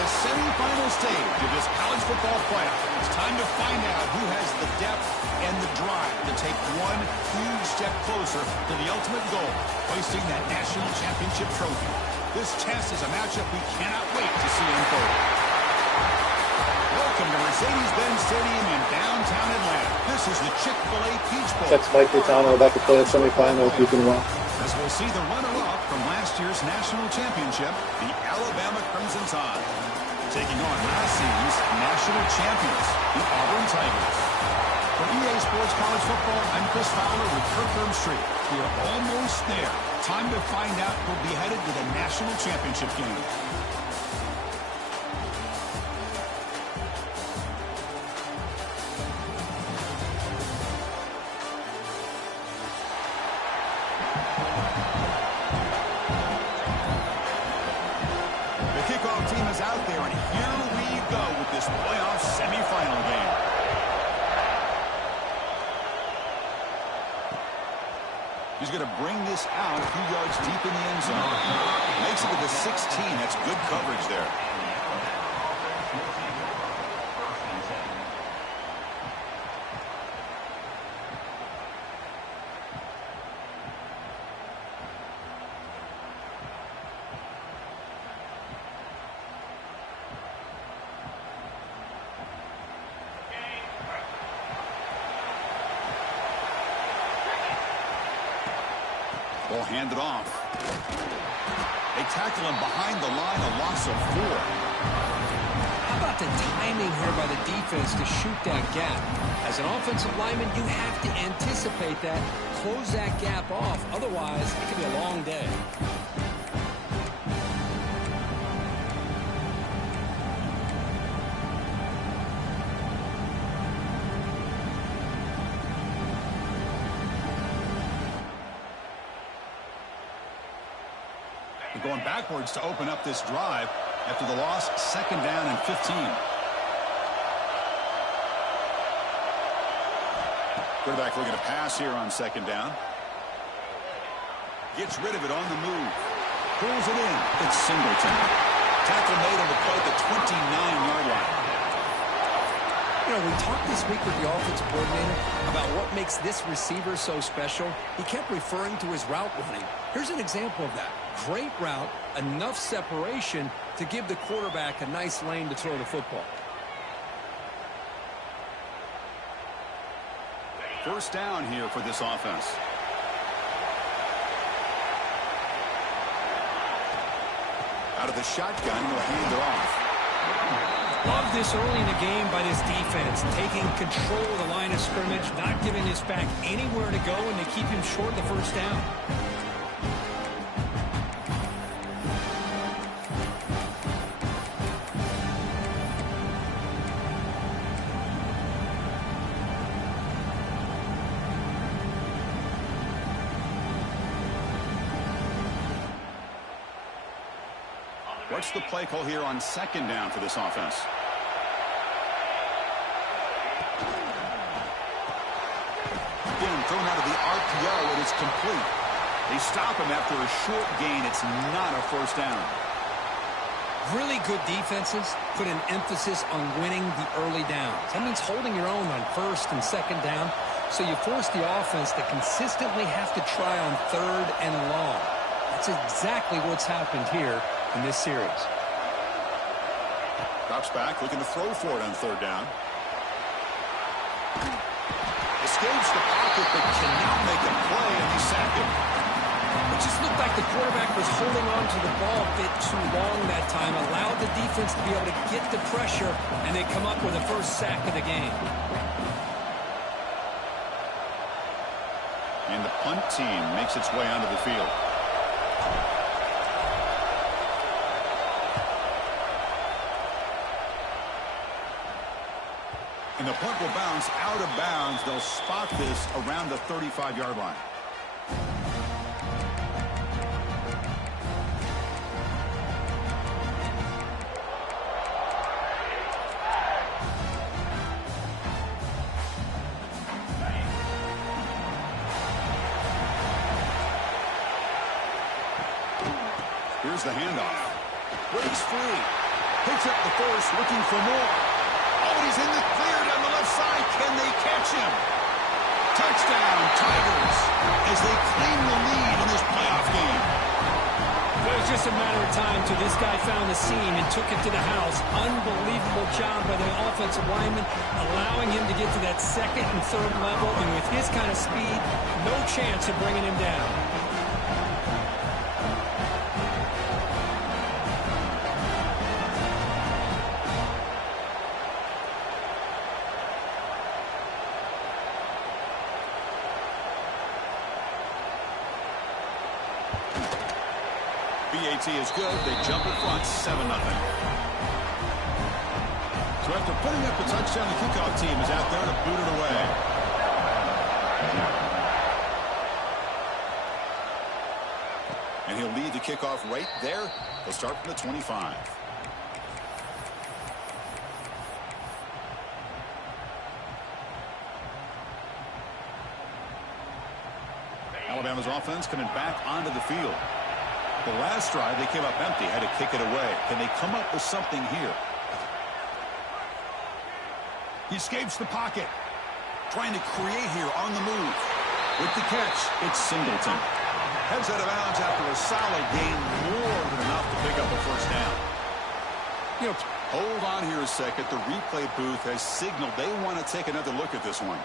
the semifinal stage of this college football playoff. It's time to find out who has the depth and the drive to take one huge step closer to the ultimate goal, hoisting that national championship trophy. This test is a matchup we cannot wait to see unfold. Welcome to Mercedes-Benz Stadium in downtown Atlanta. This is the Chick-fil-A Peach Bowl. Tex Mike Gaetano about to play a semifinal if you can win. As we'll see the runner-up from last year's national championship, the Alabama Crimson Tide, taking on last season's national champions, the Auburn Tigers. For EA Sports College Football, I'm Chris Fowler with Kirk Street. We are almost there. Time to find out who'll be headed to the national championship game. Out there, and here we go with this playoff semifinal game. He's going to bring this out a few yards deep in the end zone. Makes it to the 16. That's good coverage there. Ball handed off. They tackle him behind the line, a loss of 4. How about the timing here by the defense to shoot that gap? As an offensive lineman, you have to anticipate that, close that gap off. Otherwise, it could be a long day. Going backwards to open up this drive after the loss, 2nd down and 15. Quarterback looking to pass here on 2nd down. Gets rid of it on the move. Pulls it in. It's Singleton. Tackle made on the play at the 29-yard line. You know, we talked this week with the offensive coordinator about what makes this receiver so special. He kept referring to his route running. Here's an example of that. Great route, enough separation to give the quarterback a nice lane to throw the football. First down here for this offense. Out of the shotgun, he'll hand it off. Love this early in the game by this defense, taking control of the line of scrimmage, not giving this back anywhere to go, and they keep him short the first down. What's the play call here on 2nd down for this offense? Being thrown out of the RPO, and it's complete. They stop him after a short gain. It's not a first down. Really good defenses put an emphasis on winning the early downs. That means holding your own on 1st and 2nd down, so you force the offense to consistently have to try on 3rd and long. That's exactly what's happened here in this series. Drops back, looking to throw for it on 3rd down. Escapes the pocket, but cannot make a play, and they sack him. It just looked like the quarterback was holding on to the ball a bit too long that time, allowed the defense to be able to get the pressure, and they come up with the first sack of the game. And the punt team makes its way onto the field. And the punt will bounce out of bounds. They'll spot this around the 35-yard line. Here's the handoff. Breaks free. Picks up the first, looking for more. Oh, he's in the clear down the left side. Can they catch him? Touchdown, Tigers, as they claim the lead in this playoff game. It was just a matter of time till this guy found the seam and took it to the house. Unbelievable job by the offensive lineman, allowing him to get to that second and third level. And with his kind of speed, no chance of bringing him down. BAT is good. They jump in front, 7-0. So after putting up the touchdown, the kickoff team is out there to boot it away. And he'll lead the kickoff right there. He'll start from the 25. Alabama's offense coming back onto the field. The last drive, they came up empty, had to kick it away. Can they come up with something here? He escapes the pocket. Trying to create here on the move. With the catch, it's Singleton. Heads out of bounds after a solid gain, more than enough to pick up a first down. Hold on here a second. The replay booth has signaled they want to take another look at this one.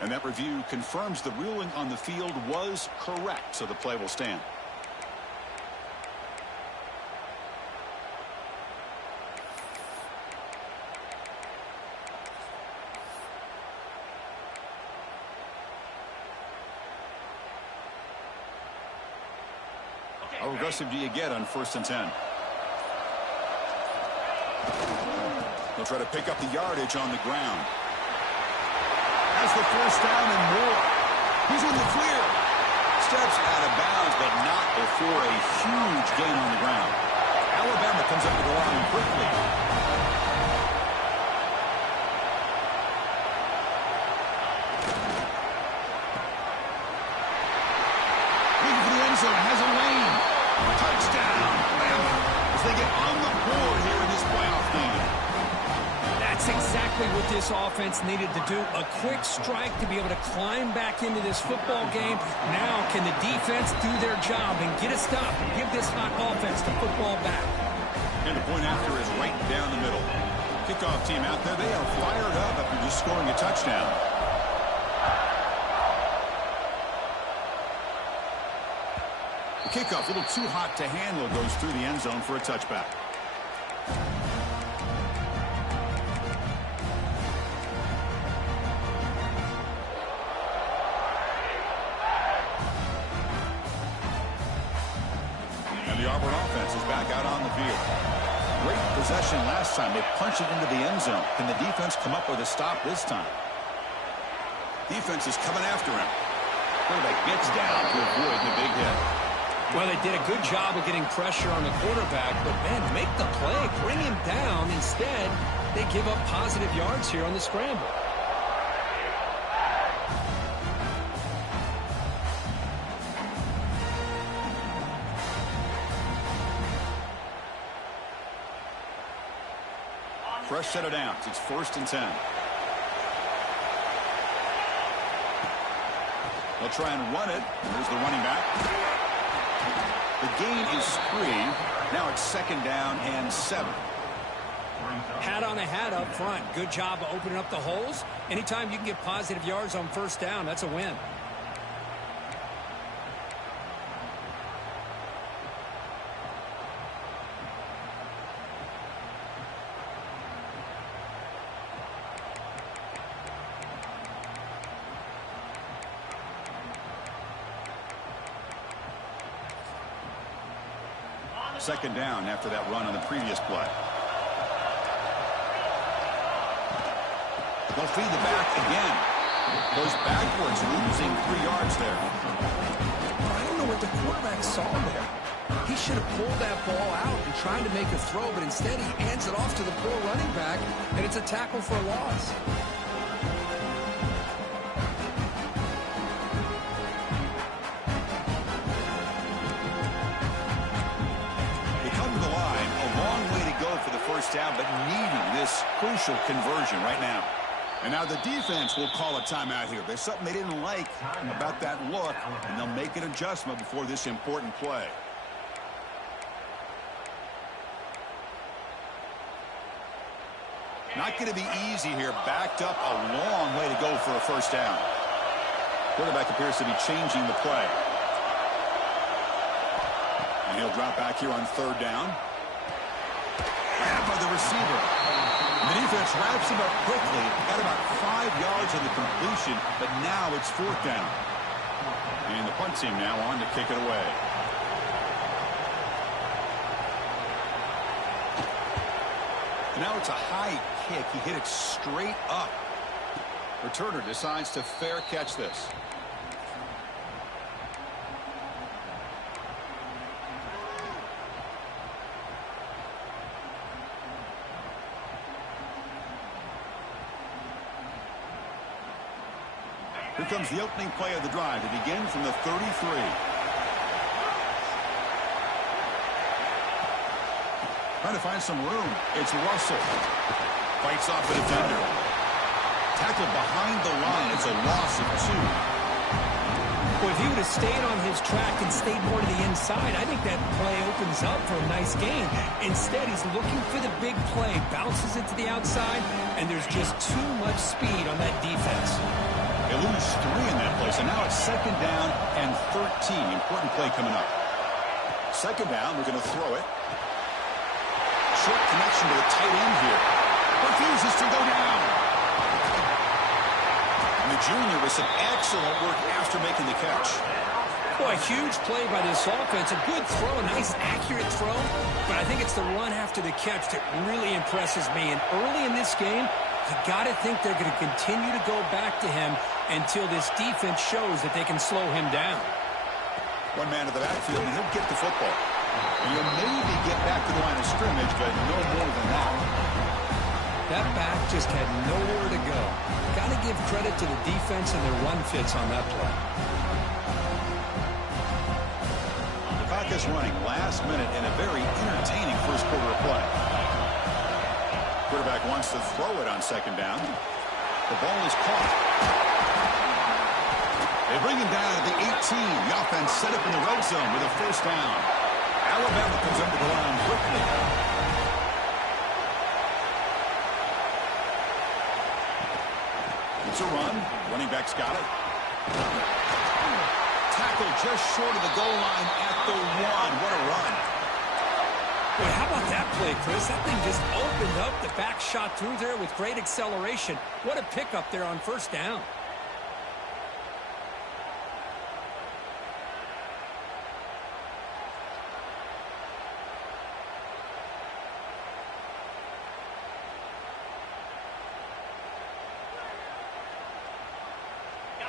And that review confirms the ruling on the field was correct, so the play will stand. How aggressive do you get on 1st and 10? They'll try to pick up the yardage on the ground. Has the first down and more. He's in the clear. Steps out of bounds, but not before a huge gain on the ground. Alabama comes up to the line quickly. Looking for the end zone, has a lane. Touchdown, Bama, as they get on the board here in this playoff game. That's exactly what this offense needed to do. A quick strike to be able to climb back into this football game. Now can the defense do their job and get a stop and give this hot offense the football back? And the point after is right down the middle. Kickoff team out there, they are fired up after just scoring a touchdown. The kickoff, a little too hot to handle, goes through the end zone for a touchback. And the Auburn offense is back out on the field. Great possession last time. They punched it into the end zone. Can the defense come up with a stop this time? Defense is coming after him. Quarterback gets down to avoid the big hit. Well, they did a good job of getting pressure on the quarterback, but, man, make the play. Bring him down. Instead, they give up positive yards here on the scramble. Fresh set of downs. It's 1st and 10. They'll try and run it. There's the running back. The gain is 3. Now it's 2nd down and 7. Hat on a hat up front. Good job of opening up the holes. Anytime you can get positive yards on 1st down, that's a win. Second down after that run on the previous play. They'll feed the back again. Goes backwards, losing 3 yards there. I don't know what the quarterback saw there. He should have pulled that ball out and tried to make a throw, but instead he hands it off to the poor running back, and it's a tackle for a loss. first down, but needing this crucial conversion right now. And now the defense will call a timeout here. There's something they didn't like about that look, and they'll make an adjustment before this important play. Not going to be easy here. Backed up a long way to go for a first down. Quarterback appears to be changing the play. And he'll drop back here on third down. Grabbed by the receiver. And the defense wraps him up quickly. Got about 5 yards on the completion, but now it's fourth down. And the punt team now on to kick it away. And now it's a high kick. He hit it straight up. Returner decides to fair catch this. Here comes the opening play of the drive to begin from the 33. Trying to find some room. It's Russell. Fights off the defender. Tackled behind the line. It's a loss of 2. Well, if he would have stayed on his track and stayed more to the inside, I think that play opens up for a nice gain. Instead, he's looking for the big play. Bounces it to the outside, and there's just too much speed on that defense. They lose 3 in that play, so now it's second down and 13. Important play coming up. Second down, we're going to throw it. Short connection to the tight end here. Refuses to go down. And the junior with some excellent work after making the catch. Boy, a huge play by this offense. A good throw, a nice accurate throw. But I think it's the run after the catch that really impresses me. And early in this game, you got to think they're going to continue to go back to him until this defense shows that they can slow him down. One man to the backfield, and he'll get the football. And he'll maybe get back to the line of scrimmage, but no more than that. That back just had nowhere to go. Got to give credit to the defense and their run fits on that play. The clock is running last minute in a very entertaining first quarter of play. Quarterback wants to throw it on second down. The ball is caught. They bring him down at the 18. The offense set up in the red zone with a first down. Alabama comes up to the line quickly. It's a run. Running back's got it. Tackle just short of the goal line at the 1. What a run. Boy, how about that play, Chris? That thing just opened up. The back shot through there with great acceleration. What a pickup there on first down.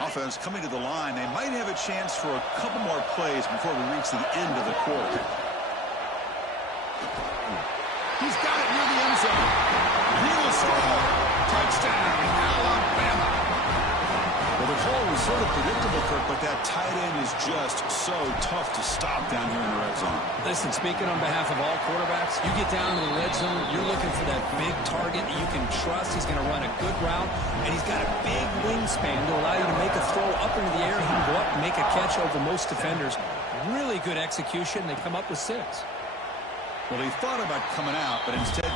Offense coming to the line. They might have a chance for a couple more plays before we reach the end of the quarter. He's got it near the end zone. He will score. Touchdown, Alabama. Well, the call was sort of predictable, Kirk, but that tight end is just so tough to stop down here in the red zone. Listen, speaking on behalf of all quarterbacks, you get down to the red zone, you're looking for that big target that you can trust. He's going to run a good route, and he's got a big wingspan to allow you to make a throw up into the air. He can go up and make a catch over most defenders. Really good execution. They come up with 6. Well, he thought about coming out, but instead...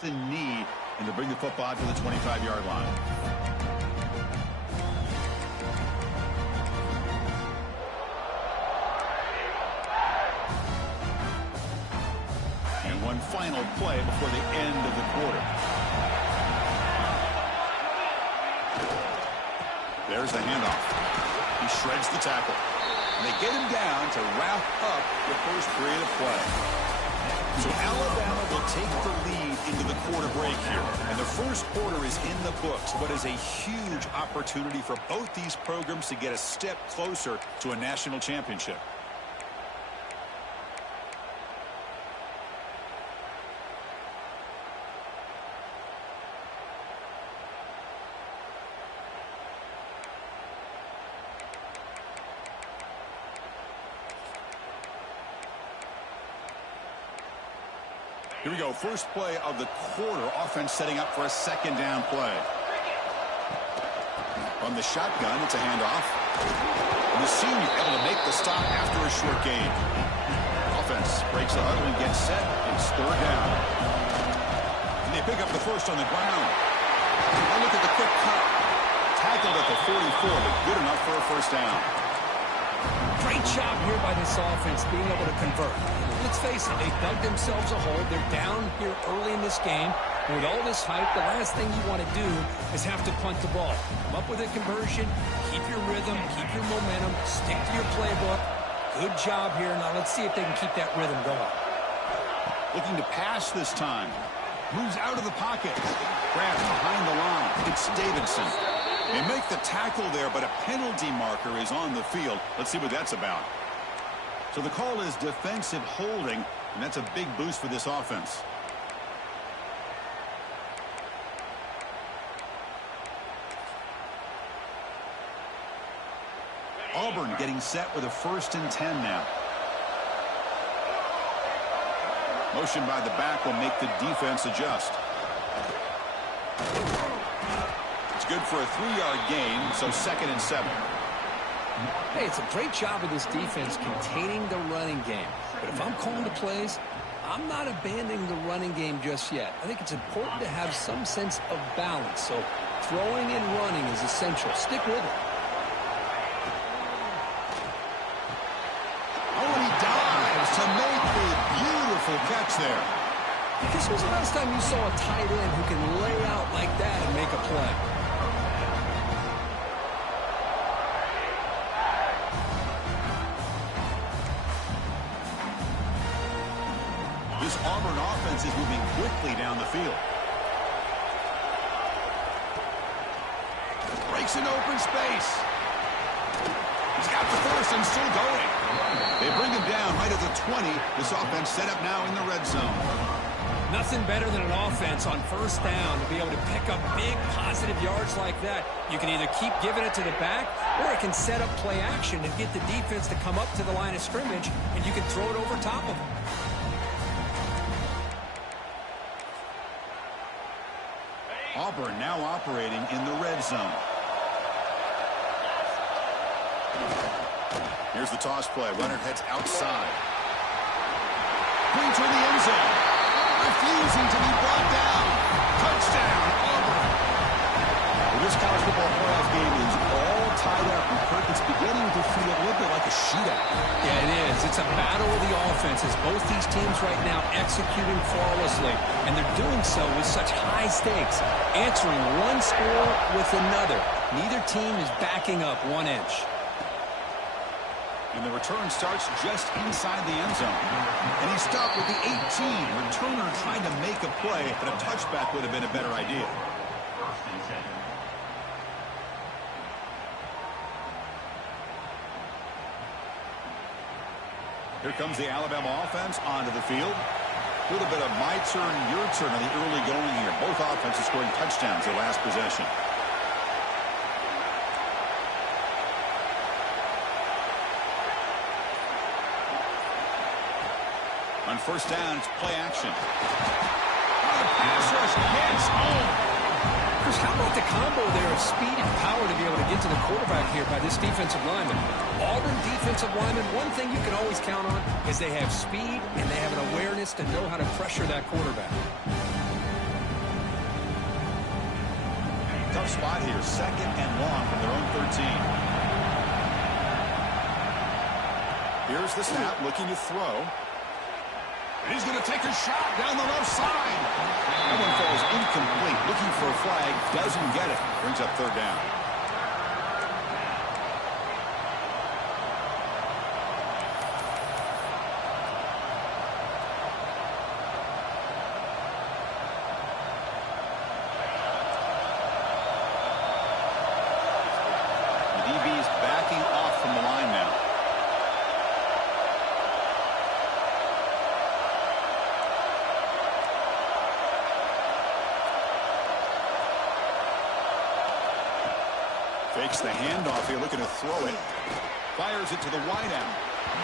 the need and to bring the football to the 25-yard line. final play before the end of the quarter. There's the handoff. He shreds the tackle. And they get him down to wrap up the first period of play. So Alabama will take the lead into the quarter break here. And the first quarter is in the books, but is a huge opportunity for both these programs to get a step closer to a national championship. Here we go. First play of the quarter. Offense setting up for a second down play. From the shotgun, it's a handoff. And the senior able to make the stop after a short gain. Offense breaks the huddle and gets set. It's third down. And they pick up the first on the ground. And look at the quick cut. Tackled at the 44, but good enough for a first down. Great job here by this offense being able to convert. Let's face it, they dug themselves a hole. They're down here early in this game. And with all this hype, the last thing you want to do is have to punt the ball. Come up with a conversion, keep your rhythm, keep your momentum, stick to your playbook. Good job here. Now let's see if they can keep that rhythm going. Looking to pass this time. Moves out of the pocket. Grabs behind the line. It's Davidson. They make the tackle there, but a penalty marker is on the field. Let's see what that's about. So the call is defensive holding, and that's a big boost for this offense. Auburn getting set with a 1st and 10 now. Motion by the back will make the defense adjust. It's good for a 3-yard gain, so 2nd and 7. Hey, it's a great job of this defense containing the running game. But if I'm calling the plays, I'm not abandoning the running game just yet. I think it's important to have some sense of balance. So throwing and running is essential. Stick with it. Oh, he dives to make the beautiful catch there. This was the last time you saw a tight end who can lay out like that and make a play. This Auburn offense is moving quickly down the field. Breaks an open space. He's got the first and still going. They bring him down right at the 20. This offense set up now in the red zone. Nothing better than an offense on 1st down to be able to pick up big positive yards like that. You can either keep giving it to the back, or it can set up play action and get the defense to come up to the line of scrimmage, and you can throw it over top of them. Auburn now operating in the red zone. Here's the toss play. Runner heads outside. Going toward the end zone. Refusing to be brought down. Touchdown, Auburn. Well, this college football playoff game is all tied up. And Kirk, it's beginning to feel a little bit like a shootout. Yeah, it is. It's a battle of the offenses. Both these teams right now executing flawlessly. And they're doing so with such high stakes. Answering one score with another. Neither team is backing up 1 inch. And the return starts just inside the end zone. And he stopped with the 18. Returner trying to make a play, but a touchback would have been a better idea. Here comes the Alabama offense onto the field. A little bit of my turn, your turn on the early going here. Both offenses scoring touchdowns their last possession. On 1st down, it's play action. Oh, the pass rush hits home. Chris, how about the combo there of speed and power to be able to get to the quarterback here by this defensive lineman? Auburn defensive lineman, one thing you can always count on is they have speed and they have an awareness to know how to pressure that quarterback. Tough spot here. 2nd and long from their own 13. Here's the snap, looking to throw. And he's going to take a shot down the left side. That one falls incomplete. Looking for a flag. Doesn't get it. Brings up third down. DB's backing off from the line now. Fakes the handoff here, looking to throw it. Fires it to the wideout.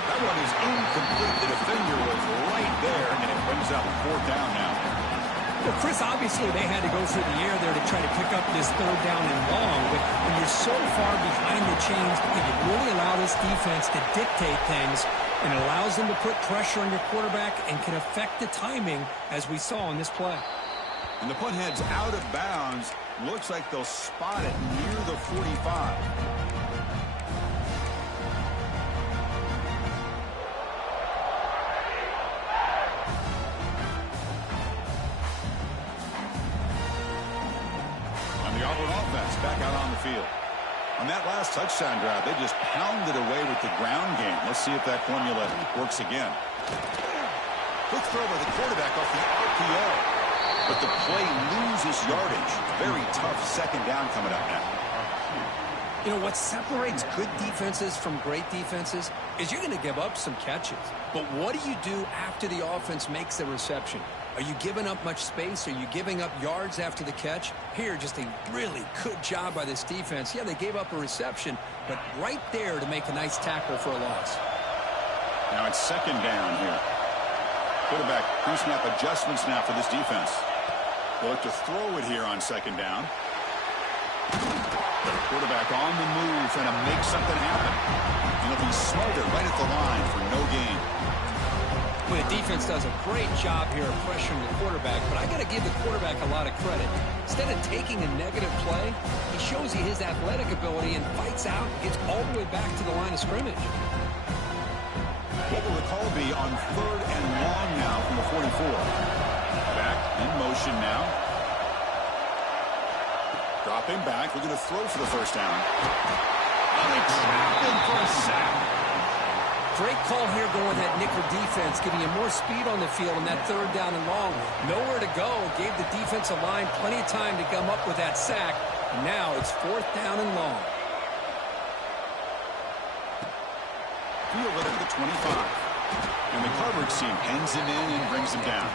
That one is incomplete. The defender was right there, and it brings up fourth down now. Well, Chris, obviously they had to go through the air there to try to pick up this third down and long, but when you're so far behind the chains, you really allow this defense to dictate things, and it allows them to put pressure on your quarterback and can affect the timing, as we saw in this play. And the punt heads out of bounds. Looks like they'll spot it near the 45. The Auburn offense back out on the field. On that last touchdown drive, they just pounded away with the ground game. Let's see if that formula works again. Quick throw by the quarterback off the RPO. But the play loses yardage. Very tough second down coming up now. You know, what separates good defenses from great defenses is you're going to give up some catches. But what do you do after the offense makes the reception? Are you giving up much space? Are you giving up yards after the catch? Here, just a really good job by this defense. Yeah, they gave up a reception, but right there to make a nice tackle for a loss. Now it's second down here. Quarterback pre-snap adjustments now for this defense. They'll look to throw it here on second down. The quarterback on the move, trying to make something happen. And he'll be smarter right at the line for no gain. Well, the defense does a great job here of pressuring the quarterback, but I got to give the quarterback a lot of credit. Instead of taking a negative play, he shows you his athletic ability and fights out and gets all the way back to the line of scrimmage. What will the call be on third and long now from the 44? Back in motion now. Dropping back, looking to throw for the first down. Oh, they trapped him for a sack. Great call here going with that nickel defense, giving you more speed on the field on that third down and long. Nowhere to go. Gave the defensive line plenty of time to come up with that sack. And now it's fourth down and long. Field it at the 25. And the coverage team pens him in and brings him down.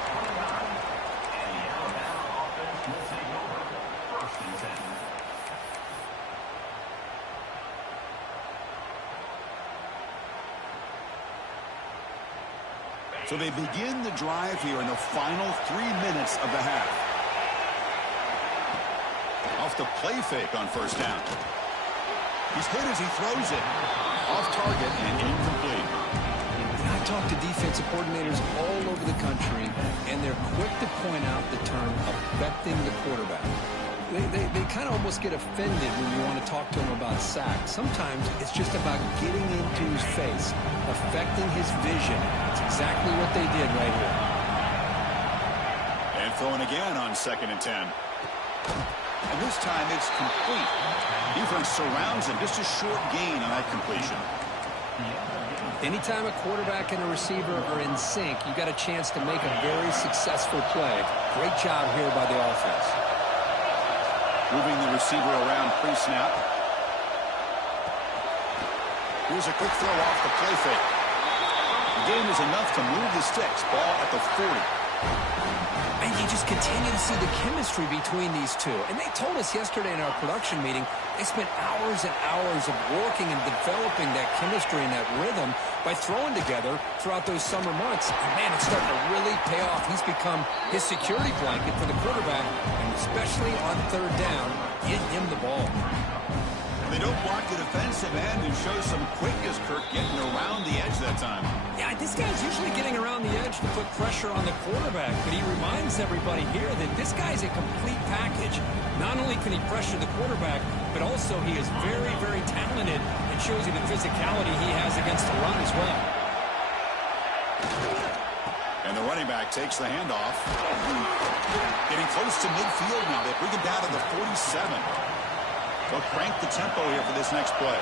So they begin the drive here in the final 3 minutes of the half. Off the play fake on first down. He's hit as he throws it. Off target and incomplete. I talk to defensive coordinators all over the country, and they're quick to point out the term affecting the quarterback. They kind of almost get offended when you want to talk to them about sacks. Sometimes it's just about getting into his face, affecting his vision. It's exactly what they did right here. And throwing again on 2nd and 10. And this time it's complete. Defense surrounds him. Just a short gain on that completion. Anytime a quarterback and a receiver are in sync, you got a chance to make a very successful play. Great job here by the offense. Moving the receiver around pre-snap. Here's a quick throw off the play fake. The game is enough to move the sticks. Ball at the 40. And you just continue to see the chemistry between these two. And they told us yesterday in our production meeting, they spent hours and hours of working and developing that chemistry and that rhythm by throwing together throughout those summer months. And man, it's starting to really pay off. He's become his security blanket for the quarterback, and especially on third down, get him the ball. They don't block the defensive end and show some quickness, Kirk, getting around the edge that time. Yeah, this guy's usually getting around the edge to put pressure on the quarterback, but he reminds everybody here that this guy's a complete package. Not only can he pressure the quarterback, but also he is very, very talented and shows you the physicality he has against the run as well. And the running back takes the handoff. Getting close to midfield now. They bring him down to the 47. They'll crank the tempo here for this next play.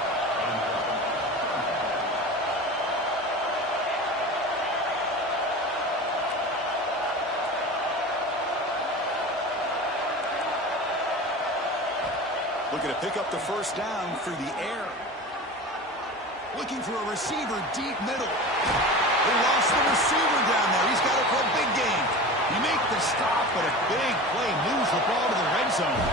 Looking to pick up the first down through the air. Looking for a receiver deep middle. They lost the receiver down there. He's got it for a big gain. You make the stop, but a big play moves the ball to the red zone.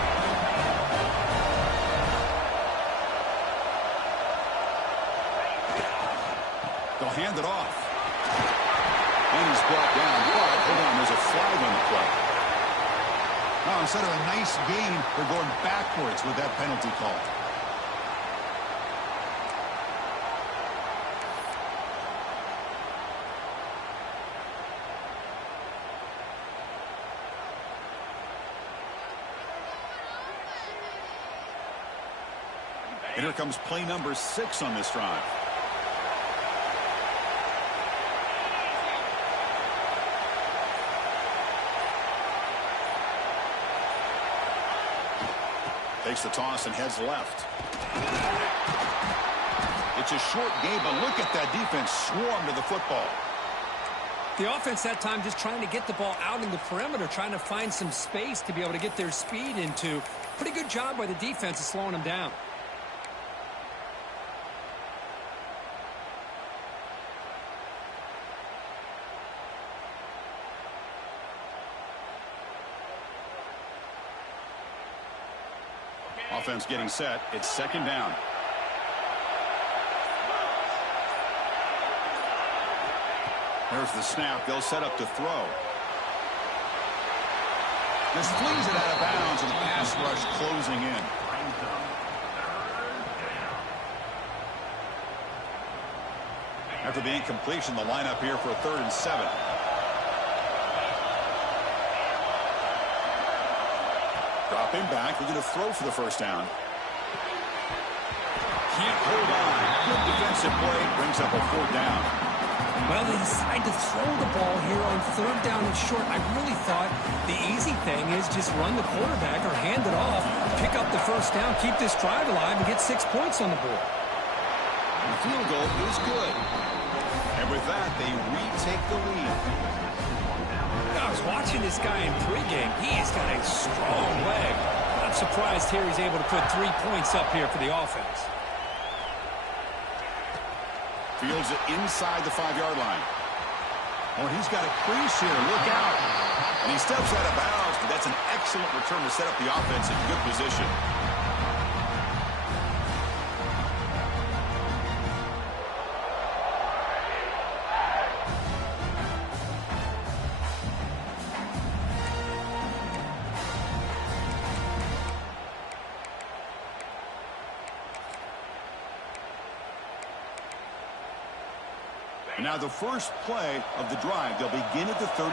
They'll hand it off. And he's brought down. But, hold on, there's a flag on the play. Oh, instead of a nice gain, they're going backwards with that penalty call. And here comes play number 6 on this drive. Takes the toss and heads left. It's a short game, but look at that defense swarm to the football. The offense that time just trying to get the ball out in the perimeter, trying to find some space to be able to get their speed into. Pretty good job by the defense of slowing them down. Offense getting set. It's second down. There's the snap. They'll set up to throw. Just flings it out of bounds, and the pass rush closing in. After the incompletion, the lineup here for a 3rd and 7. Dropping back, looking to throw for the first down. Can't hold on. Good defensive play, brings up a 4th down. Well, they decide to throw the ball here on 3rd down and short. I really thought the easy thing is just run the quarterback or hand it off, pick up the first down, keep this drive alive, and get 6 points on the board. The field goal is good. And with that, they retake the lead. I was watching this guy in pregame. He has got a strong leg. I'm surprised here he's able to put 3 points up here for the offense. Fields it inside the 5-yard line. Oh, he's got a crease here. Look out. And he steps out of bounds, but that's an excellent return to set up the offense in good position. And now the first play of the drive. They'll begin at the 38.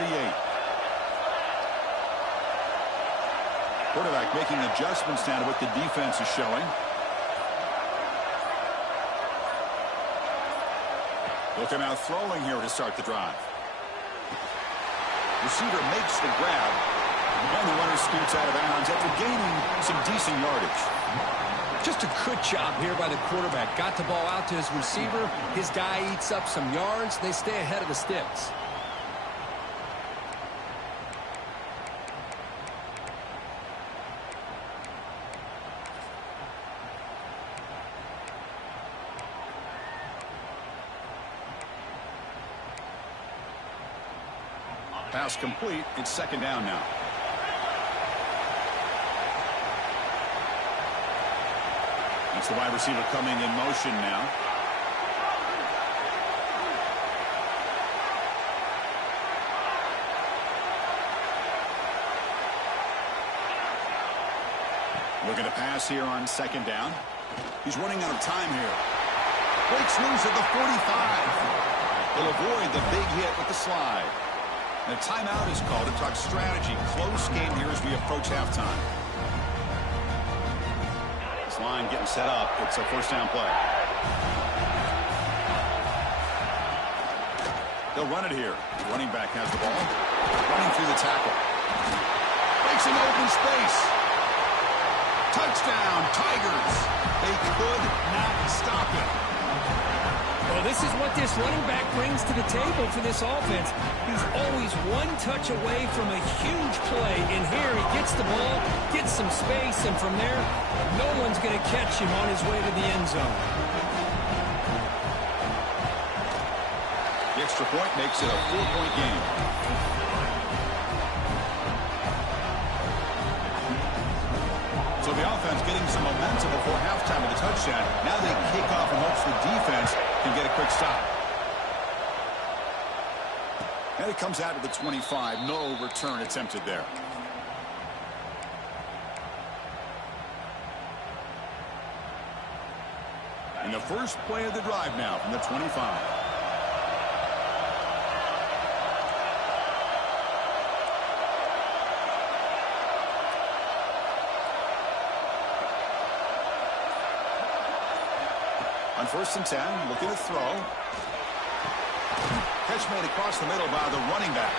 Quarterback making adjustments down to what the defense is showing. They'll come out throwing here to start the drive. Receiver makes the grab. And the runner scoots out of bounds after gaining some decent yardage. Just a good job here by the quarterback. Got the ball out to his receiver. His guy eats up some yards. They stay ahead of the sticks. Pass complete. It's second down now. It's the wide receiver coming in motion now. Looking to pass here on second down. He's running out of time here. Breaks loose at the 45. He'll avoid the big hit with the slide. And a timeout is called to talk strategy. Close game here as we approach halftime. Line getting set up. It's a first down play. They'll run it here. Running back has the ball. Running through the tackle. Makes an open space. Touchdown, Tigers. They could not stop it. Well, this is what this running back brings to the table for this offense. He's always one touch away from a huge play. And here he gets the ball, gets some space, and from there, no one's going to catch him on his way to the end zone. The extra point makes it a 4-point game. So the offense getting some momentum before halftime with a touchdown. Now they kick off and hopes the defense can get a quick stop. And it comes out to the 25. No return attempted there. And the first play of the drive now from the 25. On 1st and 10, looking to throw. Catch made across the middle by the running back.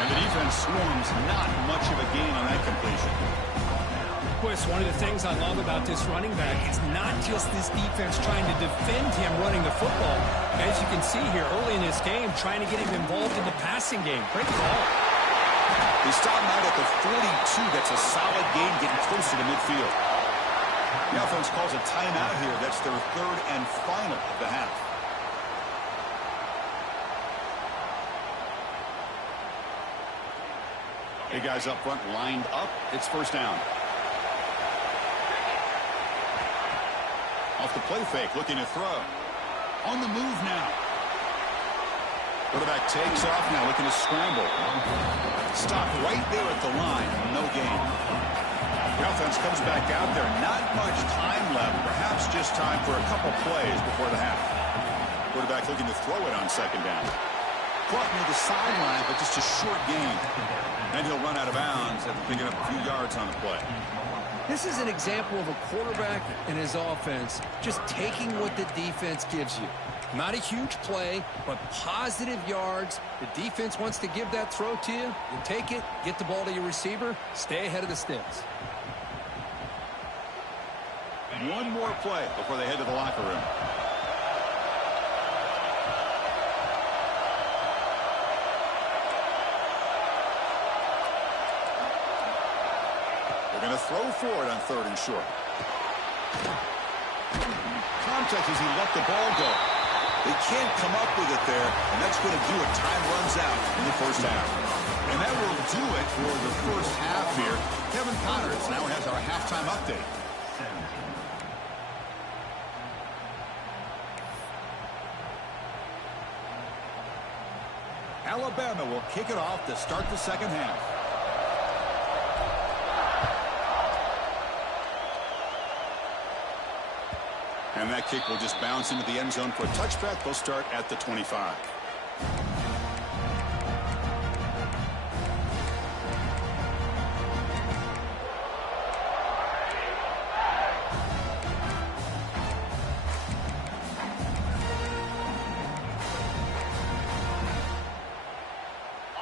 And the defense swarms, not much of a gain on that completion. Boy, it's one of the things I love about this running back. It's not just this defense trying to defend him running the football. As you can see here early in this game, trying to get him involved in the passing game. Great call. They stop him out at the 42. That's a solid gain getting closer to midfield. The offense calls a timeout here. That's their 3rd and final of the half. Hey, guys up front lined up. It's 1st down. Off the play fake, looking to throw. On the move now. Quarterback takes off now, looking to scramble. Stopped right there at the line. No gain. The offense comes back out there. Not much time left. Perhaps just time for a couple plays before the half. Quarterback looking to throw it on 2nd down. Caught near the sideline, but just a short gain. And he'll run out of bounds after picking up a few yards on the play. This is an example of a quarterback and his offense just taking what the defense gives you. Not a huge play, but positive yards. The defense wants to give that throw to you. You take it, get the ball to your receiver, stay ahead of the sticks. One more play before they head to the locker room. They're going to throw for it on 3rd and short. Contact as he let the ball go. They can't come up with it there, and that's going to do it. Time runs out in the 1st half. And that will do it for the 1st half here. Kevin Connors now has our halftime update. Alabama will kick it off to start the 2nd half. And that kick will just bounce into the end zone for a touchback. They'll start at the 25.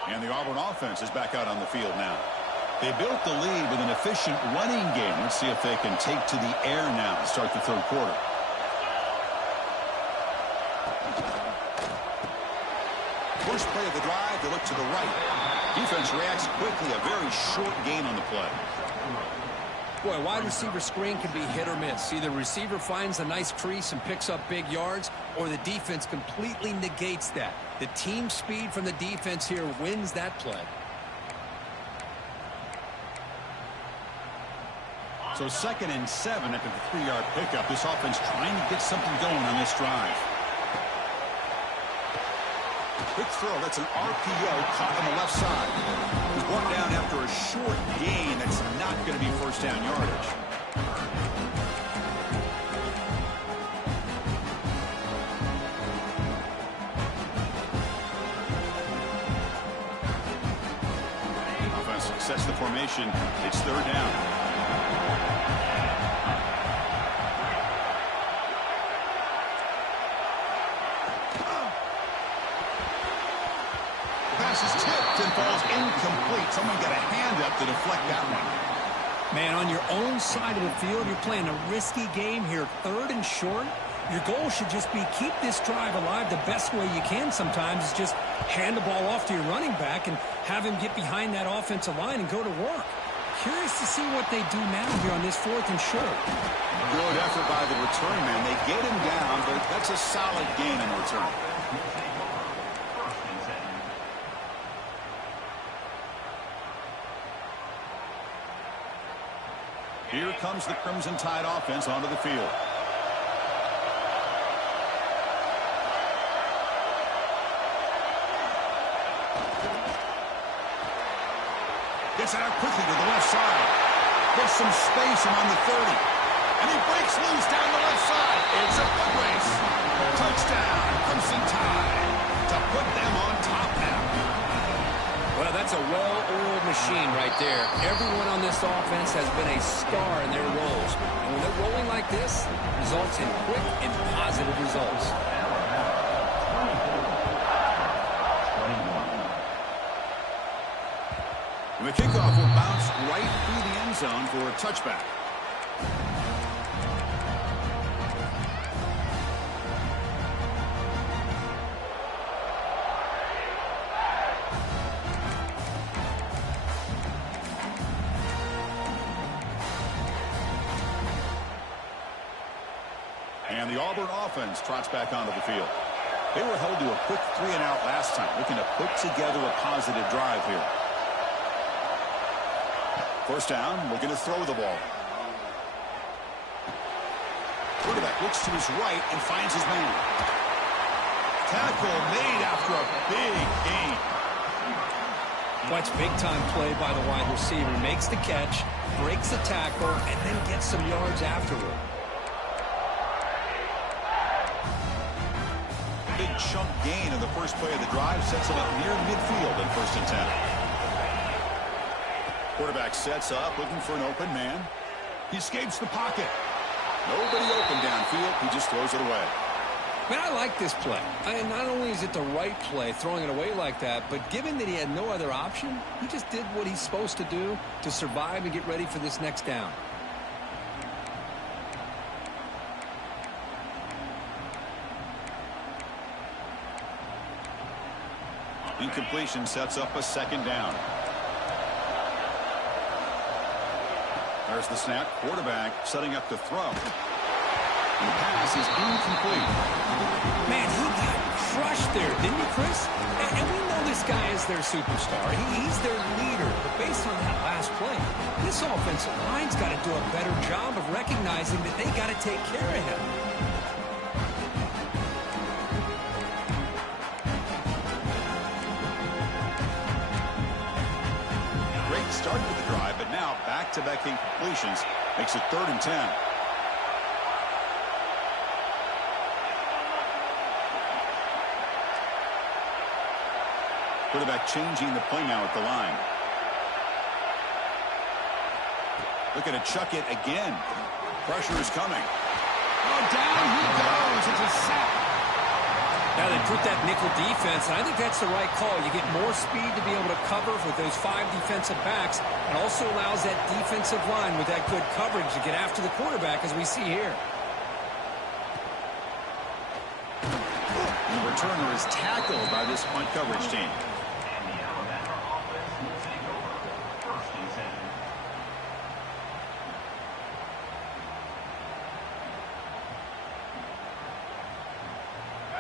And the Auburn offense is back out on the field now. They built the lead with an efficient running game. Let's see if they can take to the air now to start the 3rd quarter. First play of the drive, they look to the right. Defense reacts quickly, a very short gain on the play. Boy, wide receiver screen can be hit or miss. Either receiver finds a nice crease and picks up big yards, or the defense completely negates that. The team speed from the defense here wins that play. So 2nd and 7 after the 3-yard pickup. This offense trying to get something going on this drive. Quick throw. That's an RPO caught on the left side. He's brought down after a short gain. That's not going to be 1st down yardage. Offense sets the formation. It's 3rd down. Someone got a hand up to deflect that one. Man, on your own side of the field, you're playing a risky game here, 3rd and short. Your goal should just be keep this drive alive the best way you can sometimes is just hand the ball off to your running back and have him get behind that offensive line and go to work. Curious to see what they do now here on this 4th and short. Good effort by the return man. They get him down, but that's a solid gain in return. Here comes the Crimson Tide offense onto the field. Gets it out quickly to the left side. Gets some space around the 30. And he breaks loose down the left side. It's a foot race. Touchdown, Crimson Tide, to put them on top now. Well, that's a well-oiled machine right there. Everyone on this offense has been a star in their roles. And when they're rolling like this, results in quick and positive results. And the kickoff will bounce right through the end zone for a touchback. And the Auburn offense trots back onto the field. They were held to a quick 3-and-out last time, looking to put together a positive drive here. First down, looking to throw the ball. Quarterback looks to his right and finds his man. Tackle made after a big gain. Watch big-time play by the wide receiver. Makes the catch, breaks the tackle, and then gets some yards afterward. Big chunk gain in the first play of the drive sets him up near midfield in 1st and 10. Quarterback sets up, looking for an open man. He escapes the pocket. Nobody open downfield. He just throws it away. Man, I like this play. Not only is it the right play, throwing it away like that, but given that he had no other option, he just did what he's supposed to do to survive and get ready for this next down. Incompletion sets up a 2nd down. There's the snap. Quarterback setting up to throw. And the pass is incomplete. Man, he got crushed there, didn't he, Chris? And we know this guy is their superstar. He's their leader. But based on that last play, this offensive line's got to do a better job of recognizing that they got to take care of him. Great start to the drive, but now back-to-back incompletions makes it 3rd and 10. Quarterback changing the play now at the line. Looking to chuck it again. Pressure is coming. Oh, down he goes. It's a sack. Now they put that nickel defense, and I think that's the right call. You get more speed to be able to cover with those 5 defensive backs, and also allows that defensive line with that good coverage to get after the quarterback, as we see here. The returner is tackled by this punt coverage team.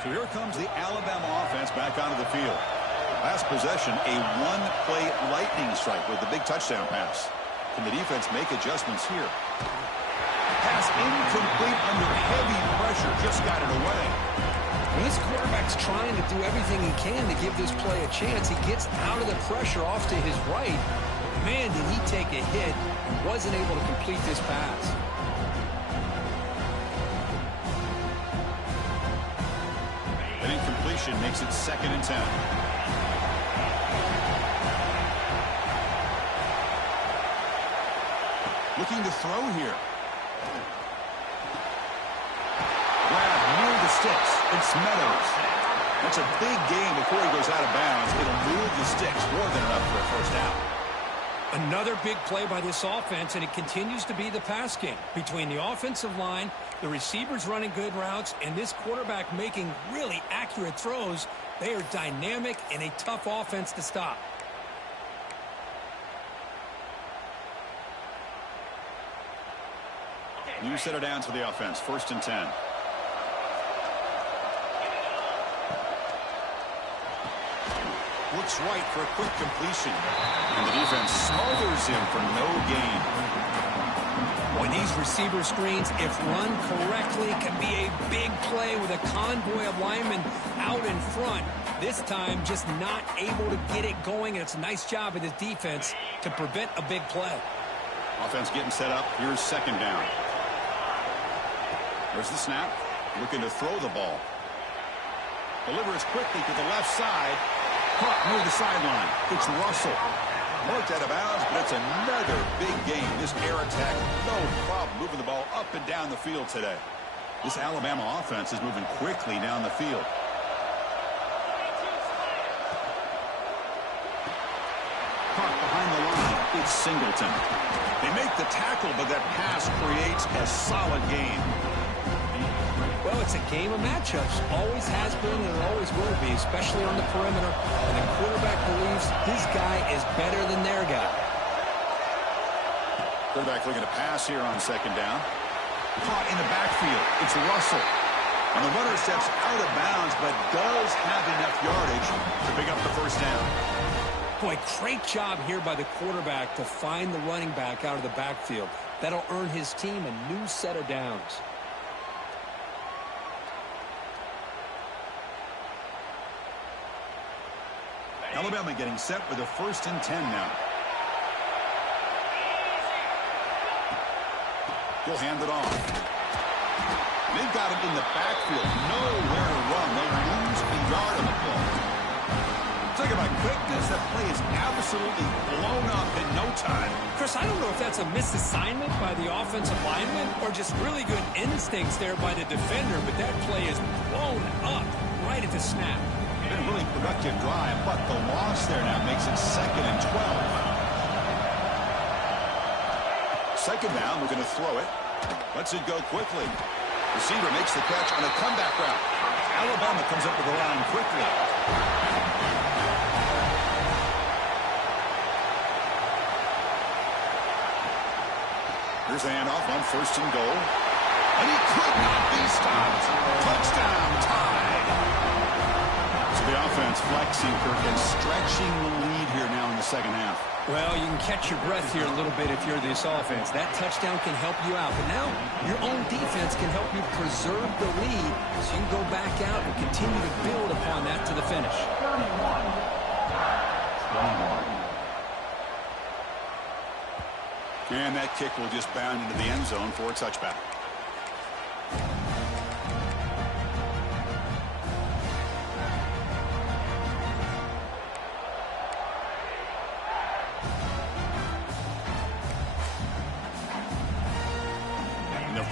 So here comes the Alabama offense back onto the field. Last possession, a one-play lightning strike with the big touchdown pass. Can the defense make adjustments here? Pass incomplete under heavy pressure. Just got it away. When this quarterback's trying to do everything he can to give this play a chance, he gets out of the pressure off to his right. Man, did he take a hit and wasn't able to complete this pass. An incompletion makes it 2nd and 10. Looking to throw here. Grab near the sticks. It's Meadows. That's a big gain before he goes out of bounds. It'll move the sticks more than enough for a 1st down. Another big play by this offense, and it continues to be the pass game. Between the offensive line, the receivers running good routes, and this quarterback making really accurate throws, they are dynamic and a tough offense to stop. New set of downs for the offense. 1st and 10. Looks right for a quick completion. And the defense smothers him for no gain. Boy, these receiver screens, if run correctly, can be a big play with a convoy of linemen out in front. This time, just not able to get it going, and it's a nice job of this defense to prevent a big play. Offense getting set up. Here's 2nd down. There's the snap. Looking to throw the ball. Delivers quickly to the left side. Caught near the sideline. It's Russell. Marked out of bounds, but it's another big game. This air attack, no problem moving the ball up and down the field today. This Alabama offense is moving quickly down the field. Caught behind the line. It's Singleton. They make the tackle, but that pass creates a solid gain. Well, it's a game of matchups. Always has been and it always will be, especially on the perimeter. And the quarterback believes his guy is better than their guy. Quarterback looking to pass here on 2nd down. Caught in the backfield. It's Russell. And the runner steps out of bounds, but does have enough yardage to pick up the 1st down. Boy, great job here by the quarterback to find the running back out of the backfield. That'll earn his team a new set of downs. Alabama getting set with a 1st and 10 now. We'll hand it off. They've got him in the backfield. Nowhere to run. They lose a yard on the play. Talk about quickness. That play is absolutely blown up in no time. Chris, I don't know if that's a misassignment by the offensive lineman or just really good instincts there by the defender, but that play is blown up right at the snap. Been a really productive drive, but the loss there now makes it 2nd and 12. 2nd down, we're going to throw it. Lets it go quickly. Receiver makes the catch on a comeback route. Alabama comes up with the line quickly. Here's the handoff on 1st and goal. And he could not be stopped. Touchdown, tied. The offense flexing, Kirk, and stretching the lead here now in the 2nd half. Well, you can catch your breath here a little bit if you're this offense. That touchdown can help you out. But now your own defense can help you preserve the lead so you can go back out and continue to build upon that to the finish. 21. And that kick will just bound into the end zone for a touchback.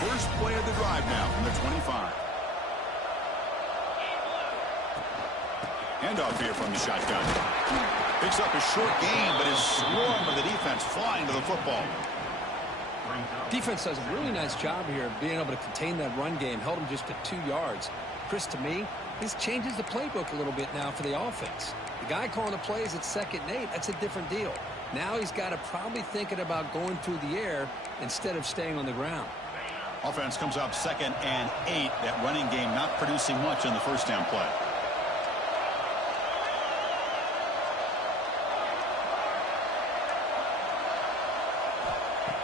First play of the drive now from the 25. Handoff here from the shotgun. Picks up a short gain, but is swarmed by the defense flying to the football. Defense does a really nice job here of being able to contain that run game. Held him just at 2 yards. Chris, to me, this changes the playbook a little bit now for the offense. The guy calling the plays at 2nd and 8, that's a different deal. Now he's got to probably thinking about going through the air instead of staying on the ground. Offense comes up 2nd and 8. That running game not producing much on the 1st down play.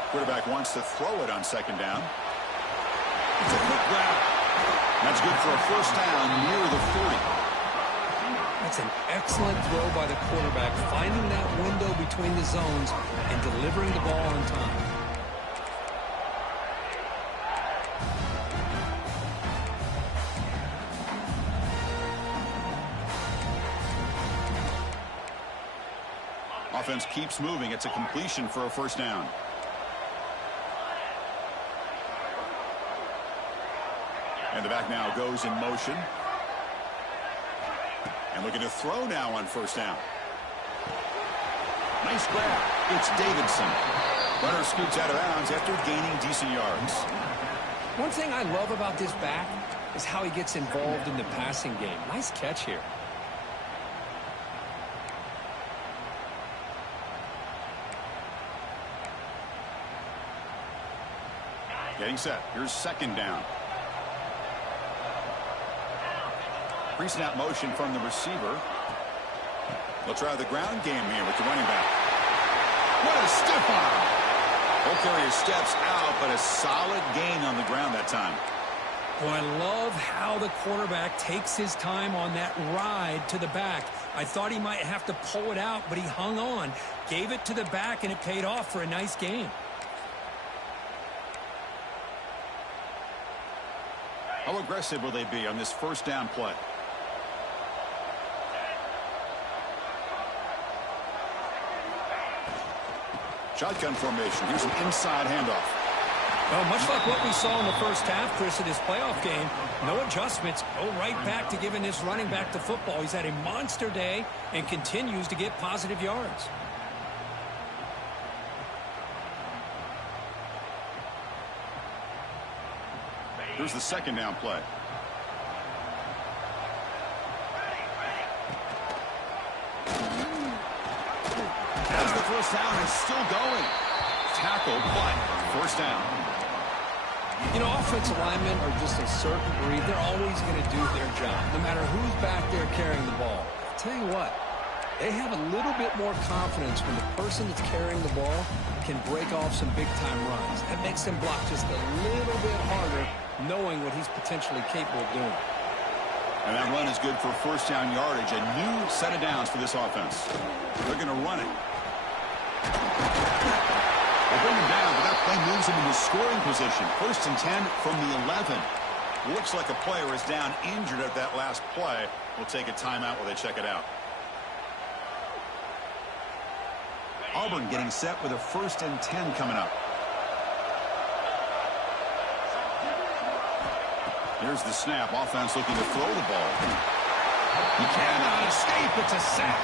Quarterback wants to throw it on 2nd down. It's a quick route. That's good for a 1st down near the 40. That's an excellent throw by the quarterback, finding that window between the zones and delivering the ball on time. Offense keeps moving. It's a completion for a 1st down. And the back now goes in motion. And looking to throw now on 1st down. Nice grab. It's Davidson. Runner scoots out of bounds after gaining decent yards. One thing I love about this back is how he gets involved in the passing game. Nice catch here. Getting set. Here's second down. Pre-snap motion from the receiver. They'll try the ground game here with the running back. What a stiff arm. Ball carrier steps out, but a solid gain on the ground that time. Boy, I love how the quarterback takes his time on that ride to the back. I thought he might have to pull it out, but he hung on, gave it to the back, and it paid off for a nice gain. How aggressive will they be on this first down play? Shotgun formation. Here's an inside handoff. Well, much like what we saw in the first half, Chris, of this playoff game, no adjustments. Go right back to giving this running back the football. He's had a monster day and continues to get positive yards. Here's the second down play. As the first down is still going. Tackled, but first down. You know, offensive linemen are just a certain breed. They're always going to do their job, no matter who's back there carrying the ball. I'll tell you what, they have a little bit more confidence when the person that's carrying the ball can break off some big-time runs. That makes them block just a little bit harder, knowing what he's potentially capable of doing. And that run is good for first down yardage. A new set of downs for this offense. They're going to run it. They bring him down, but that play moves him into scoring position. First and 10 from the 11. Looks like a player is down injured at that last play. We'll take a timeout while they check it out. Auburn getting set with a first and 10 coming up. Here's the snap. Offense looking to throw the ball. He cannot escape. It's a sack.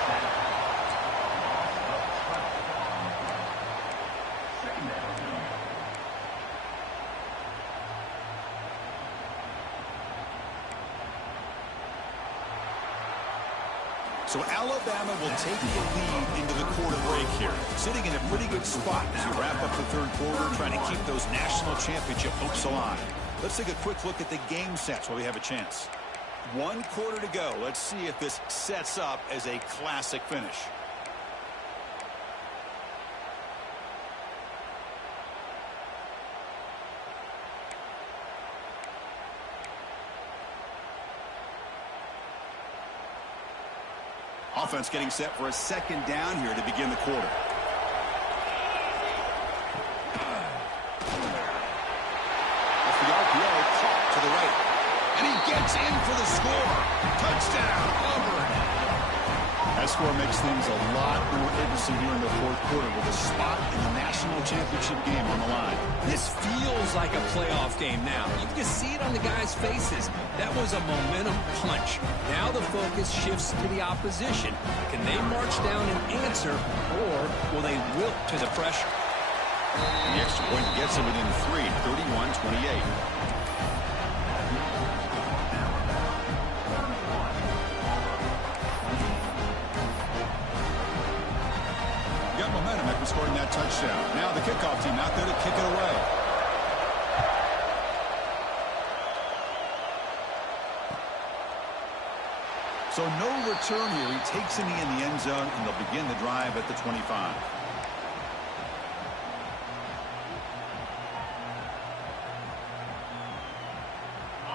So Alabama will take the lead into the quarter break here. Sitting in a pretty good spot as we wrap up the third quarter, trying to keep those national championship hopes alive. Let's take a quick look at the game sets while we have a chance. 1 quarter to go. Let's see if this sets up as a classic finish. Offense getting set for a second down here to begin the quarter. Off the RPO, caught to the right. And he gets in for the score. Touchdown, Auburn. That score makes things a lot more interesting here in the fourth quarter with a spot in the national championship game on the line. This feels like a playoff game now. You can just see it on the guys' faces. That was a momentum punch. Now the focus shifts to the opposition. Can they march down and answer, or will they wilt to the pressure? And the extra point gets them within 3, 31-28. Got momentum after scoring that touchdown. Now the kickoff team out there to kick it away. So no return here. He takes it in the end zone, and they'll begin the drive at the 25.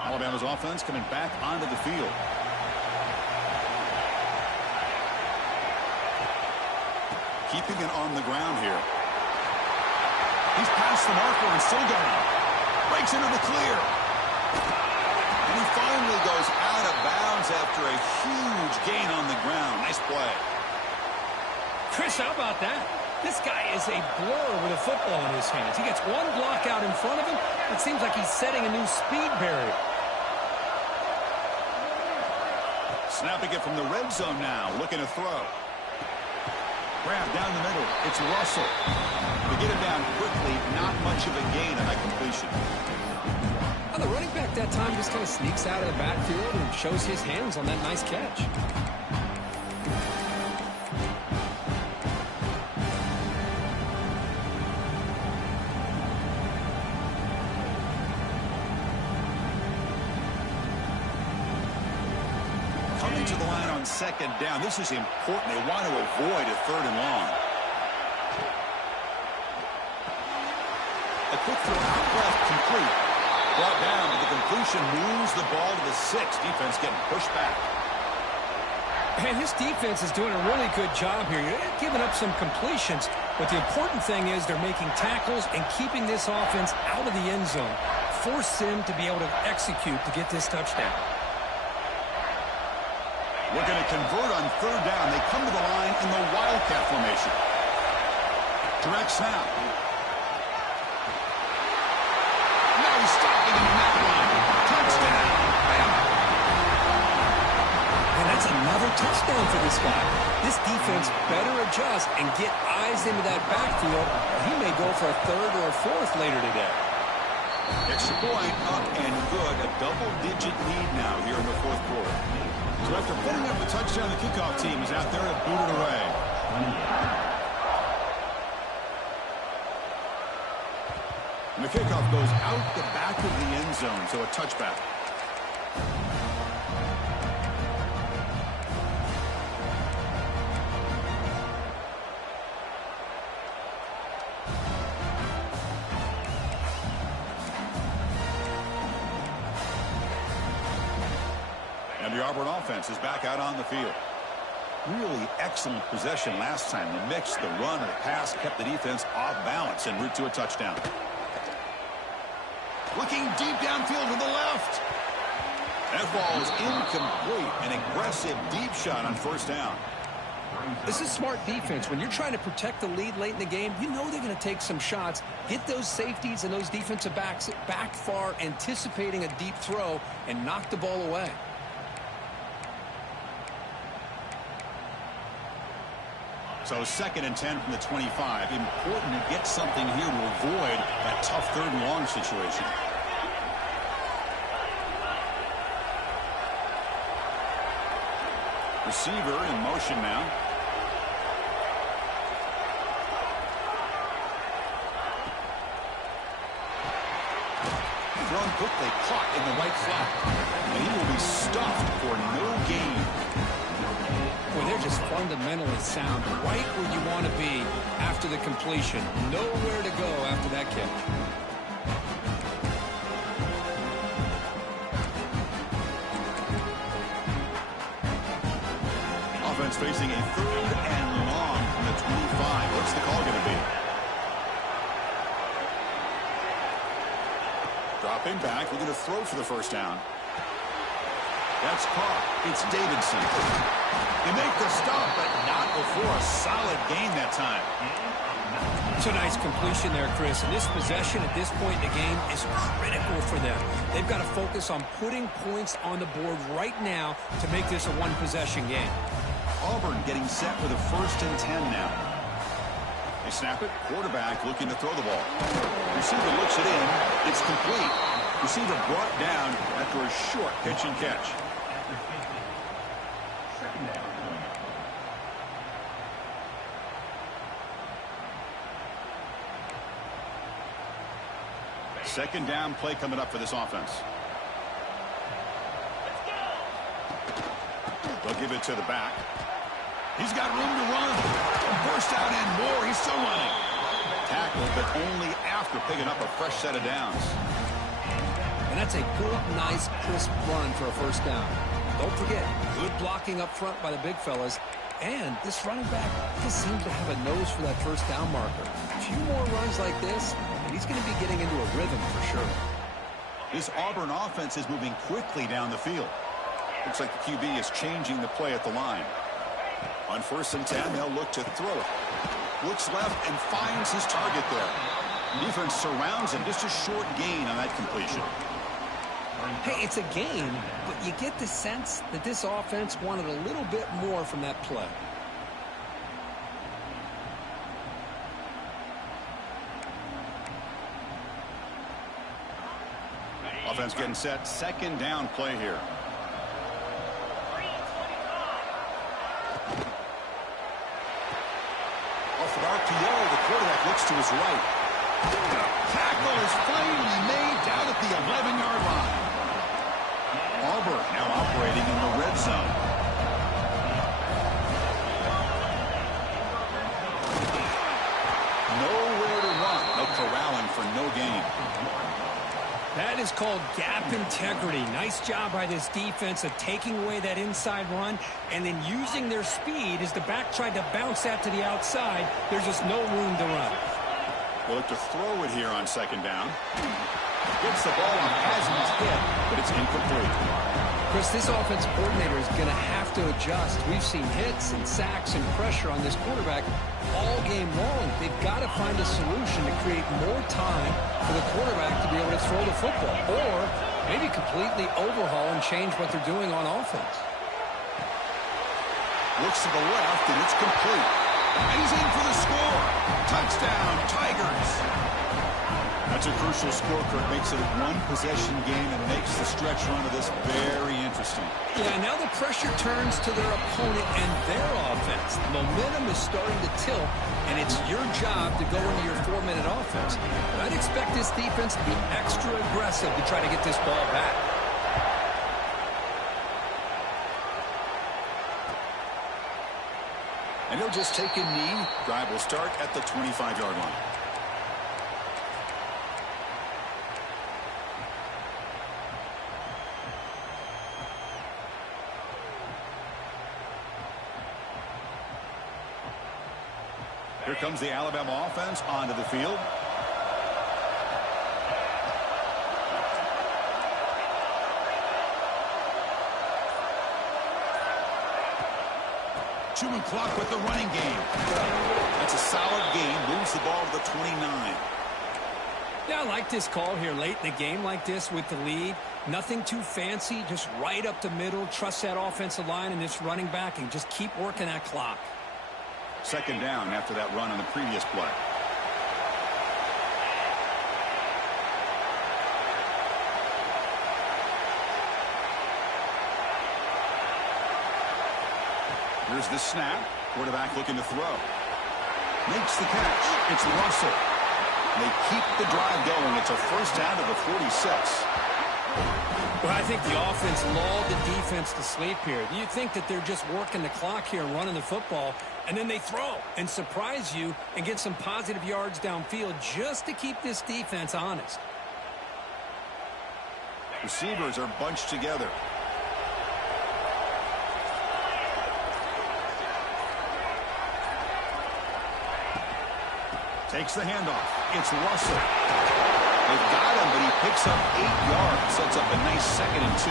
Alabama's offense coming back onto the field. Keeping it on the ground here. He's past the marker and still going. Breaks into the clear. And he finally goes out of bounds after a huge gain on the ground. Nice play. Chris, how about that? This guy is a blur with a football in his hands. He gets one block out in front of him. It seems like he's setting a new speed barrier. Snapping it from the red zone now. Looking to throw. Grab down the middle. It's Russell. To get him down quickly, not much of a gain on that completion. Well, the running back that time just kind of sneaks out of the backfield and shows his hands on that nice catch. Coming to the line on second down. This is important. They want to avoid a third and long. A quick throw out left, complete. Brought down, but the completion moves the ball to the 6. Defense getting pushed back. And his defense is doing a really good job here. You're giving up some completions, but the important thing is they're making tackles and keeping this offense out of the end zone. Force him to be able to execute to get this touchdown. We're going to convert on third down. They come to the line in the Wildcat formation. Direct snap. Now he's stopping in the net line. Touchdown. Bama. And that's another touchdown for this guy. This defense better adjust and get eyes into that backfield. He may go for a third or a fourth later today. Extra point up and good. A double-digit lead now here in the fourth quarter. So after putting up the touchdown, the kickoff team is out there to boot it away. And the kickoff goes out the back of the end zone, so a touchback. And the Auburn offense is back out on the field. Really excellent possession last time. The mix, the run, and the pass kept the defense off balance en route to a touchdown. Looking deep downfield to the left. That ball is incomplete. An aggressive deep shot on first down. This is smart defense. When you're trying to protect the lead late in the game, you know they're going to take some shots, get those safeties and those defensive backs back far, anticipating a deep throw, and knock the ball away. So 2nd and 10 from the 25. Important to get something here to avoid that tough third and long situation. Receiver in motion now. Thrown quickly, caught in the right flat. And he will be stuffed for no gain. Well, they're just fundamentally sound, right where you want to be after the completion. Nowhere to go after that catch. Offense facing a third and long from the 25. What's the call going to be? Dropping back, looking to throw for the first down. That's caught. It's Davidson. They make the stop, but not before a solid gain that time. It's a nice completion there, Chris. And this possession at this point in the game is critical for them. They've got to focus on putting points on the board right now to make this a one-possession game. Auburn getting set with a 1st and 10 now. They snap it. Quarterback looking to throw the ball. Receiver looks it in. It's complete. Receiver brought down after a short pitch and catch. Second down play coming up for this offense. They'll give it to the back. He's got room to run. Burst out and more. He's still running. Tackled, but only after picking up a fresh set of downs. And that's a good, nice, crisp run for a first down. Don't forget, good blocking up front by the big fellas. And this running back just seems to have a nose for that first down marker. A few more runs like this, and he's going to be getting into a rhythm for sure. This Auburn offense is moving quickly down the field. Looks like the QB is changing the play at the line. On 1st and 10, they'll look to throw it. Looks left and finds his target there. Defense surrounds him. Just a short gain on that completion. Hey, it's a gain, but you get the sense that this offense wanted a little bit more from that play. Offense getting set. Second down play here. Off an RPO, the quarterback looks to his right. Tackle is finally made down at the 11-yard line. Auburn now operating in the red zone. Nowhere to run. No corralling for no gain. That is called gap integrity. Nice job by this defense of taking away that inside run and then using their speed as the back tried to bounce that to the outside. There's just no room to run. We'll look to throw it here on second down. Gets the ball on Haslam's hit, but it's incomplete. Chris, this offense coordinator is going to have to adjust. We've seen hits and sacks and pressure on this quarterback all game long. They've got to find a solution to create more time for the quarterback to be able to throw the football, or maybe completely overhaul and change what they're doing on offense. Looks to the left, and it's complete. And he's in for the score. Touchdown, Tigers. That's a crucial score, Kurt. Makes it a one-possession game and makes the stretch run of this very interesting. Yeah, now the pressure turns to their opponent and their offense. The momentum is starting to tilt, and it's your job to go into your 4-minute offense. But I'd expect this defense to be extra aggressive to try to get this ball back. And he'll just take a knee. Drive will start at the 25-yard line. Here comes the Alabama offense onto the field. Chewing clock with the running game. That's a solid gain. Moves the ball to the 29. Yeah, I like this call here late in the game like this with the lead. Nothing too fancy, just right up the middle. Trust that offensive line and this running back and just keep working that clock. Second down after that run on the previous play. Here's the snap. Quarterback looking to throw. Makes the catch. It's Russell. They keep the drive going. It's a first down to the 46. Well, I think the offense lulled the defense to sleep here. Do you think that they're just working the clock here and running the football, and then they throw and surprise you and get some positive yards downfield just to keep this defense honest? Receivers are bunched together. Takes the handoff. It's Russell. They've got him, but he picks up 8 yards. Sets up a nice 2nd and 2.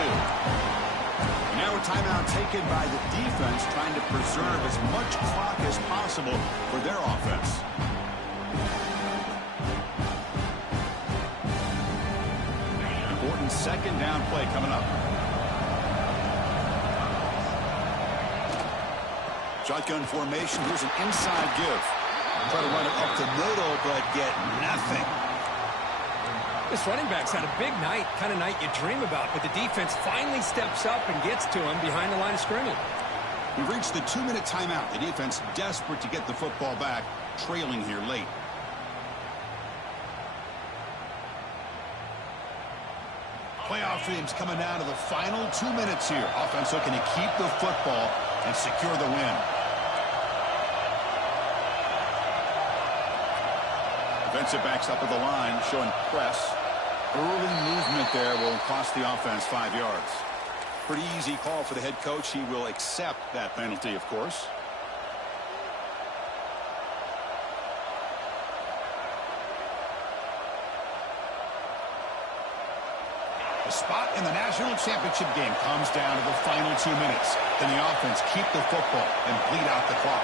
Now a timeout taken by the defense, trying to preserve as much clock as possible for their offense. Important second down play coming up. Shotgun formation. Here's an inside give. Try to run it up the middle, but get nothing. This running back's had a big night, kind of night you dream about, but the defense finally steps up and gets to him behind the line of scrimmage. We've reached the 2-minute timeout. The defense desperate to get the football back, trailing here late. Playoff teams coming down to the final 2 minutes here. Offense looking to keep the football and secure the win. Defensive backs up at the line, showing press. Early movement there will cost the offense 5 yards. Pretty easy call for the head coach. He will accept that penalty, of course. The spot in the national championship game comes down to the final 2 minutes. Then the offense keep the football and bleed out the clock.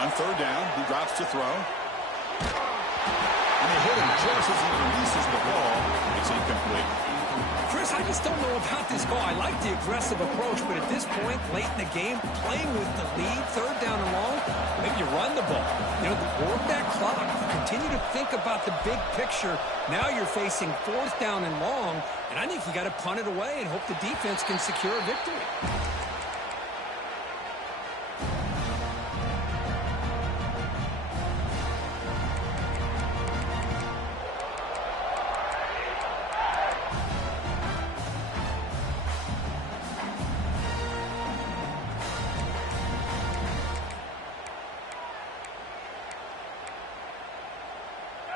On third down, he drops to throw. And they hit him just as he releases the ball. It's incomplete. Chris, I just just don't know about this call. I like the aggressive approach, but at this point, late in the game, playing with the lead, third down and long, maybe you run the ball. You know, work that clock. Continue to think about the big picture. Now you're facing fourth down and long, and I think you got to punt it away and hope the defense can secure a victory.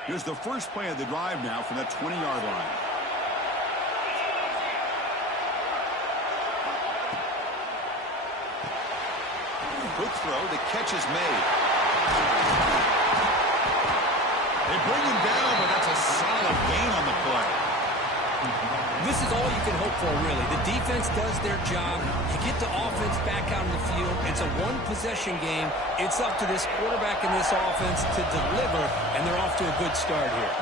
Here's the first play of the drive now from that 20-yard line. Quick throw. The catch is made. They bring him down, but that's a solid gain on the play. This is all you can hope for, really. The defense does their job. You get the offense back out in the field. It's a one-possession game. It's up to this quarterback and this offense to deliver, and they're off to a good start here.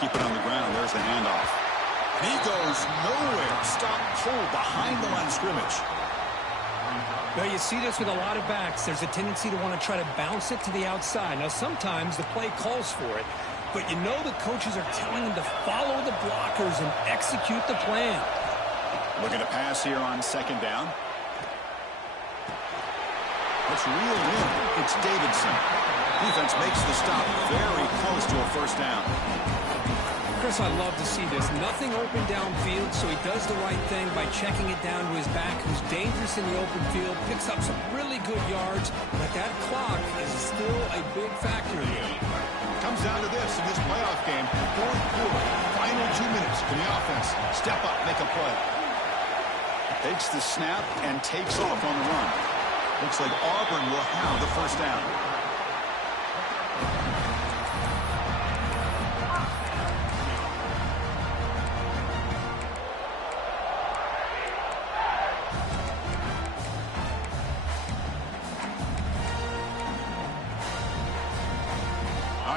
Keep it on the ground. There's the handoff. He goes nowhere. Stop pulled behind the line of scrimmage. Well, you see this with a lot of backs. There's a tendency to want to try to bounce it to the outside. Now, sometimes the play calls for it, but you know the coaches are telling them to follow the blockers and execute the plan. Looking to pass here on second down. Let's reel in. It's Davidson. Defense makes the stop very close to a first down. Chris, I love to see this. Nothing open downfield, so he does the right thing by checking it down to his back, who's dangerous in the open field, picks up some really good yards, but that clock is still a big factor here. Comes down to this in this playoff game. Fourth quarter, final 2 minutes. Can the offense step up, make a play? Takes the snap and takes off on the run. Looks like Auburn will have the first down.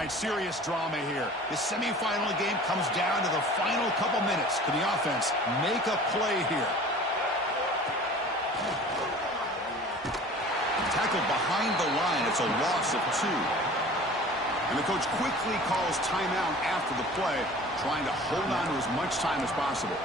Serious drama here. The semifinal game comes down to the final couple minutes. Can the offense make a play here? Tackled behind the line. It's a loss of 2. And the coach quickly calls timeout after the play, trying to hold on to as much time as possible.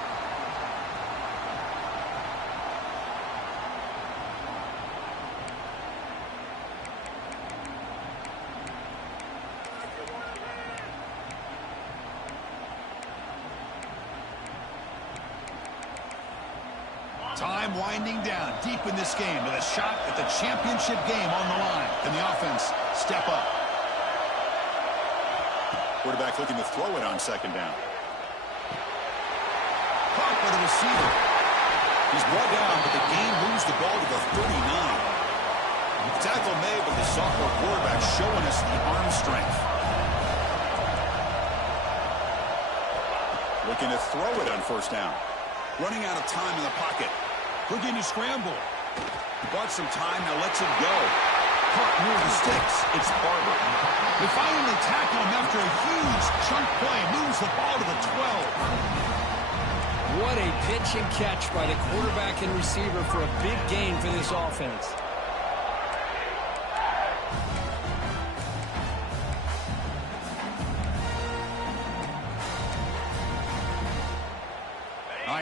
Time winding down deep in this game with a shot at the championship game on the line. Can the offense step up? Quarterback looking to throw it on second down. Caught by the receiver. He's brought down, but the game moves the ball to the 39. Tackle made, but the sophomore quarterback showing us the arm strength. Looking to throw it on first down. Running out of time in the pocket. Looking to scramble. Bought some time, now lets it go. Caught near the sticks. It's Barber. They finally tackle him after a huge chunk play. Moves the ball to the 12. What a pitch and catch by the quarterback and receiver for a big gain for this offense.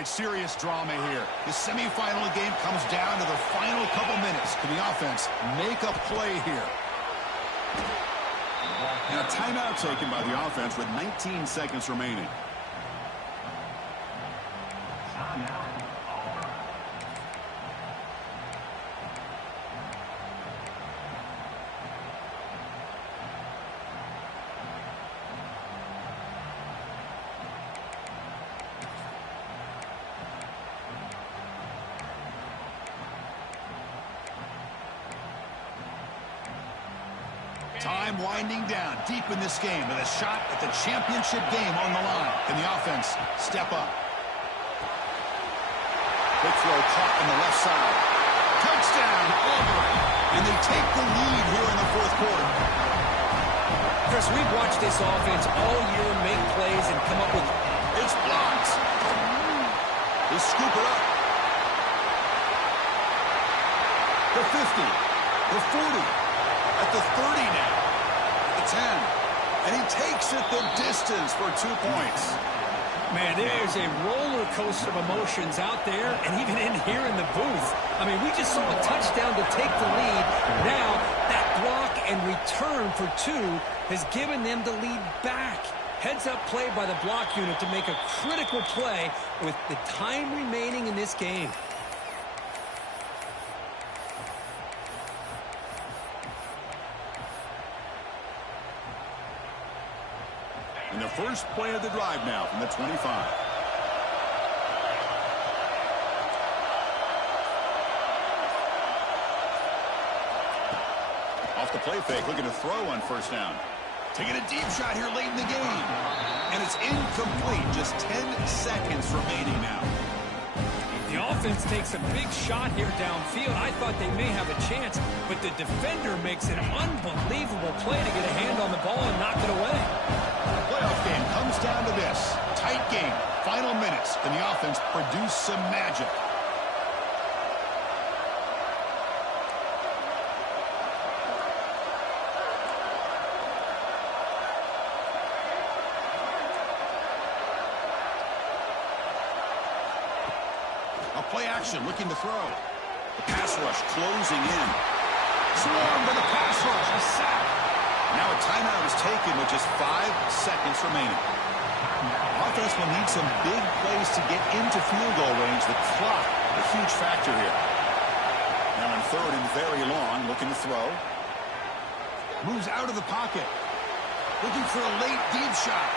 Serious drama here. The semifinal game comes down to the final couple minutes. Can the offense make a play here? And a timeout taken by the offense with 19 seconds remaining. Time winding down deep in this game with a shot at the championship game on the line. Can the offense step up? Quick throw caught on the left side. Touchdown, Auburn. And they take the lead here in the fourth quarter. Chris, we've watched this offense all year make plays and come up with... It's blocked. distance for 2 points. Man, there's a roller coaster of emotions out there and even in here in the booth. I mean, we just saw a touchdown to take the lead. Now, that block and return for 2 has given them the lead back. Heads-up play by the block unit to make a critical play with the time remaining in this game. And the first play of the drive now from the 25. Off the play fake, looking to throw on first down. Taking a deep shot here late in the game. And it's incomplete. Just 10 seconds remaining now. The offense takes a big shot here downfield. I thought they may have a chance, but the defender makes an unbelievable play to get a hand on the ball and knock it away. The playoff game comes down to this. Tight game. Final minutes. Can the offense produce some magic? Play action, looking to throw. The pass rush closing in. Swarmed by the pass rush. A sack. Now a timeout is taken with just 5 seconds remaining. Offense will need some big plays to get into field goal range. The clock, a huge factor here. Now on third and very long, looking to throw. Moves out of the pocket. Looking for a late deep shot.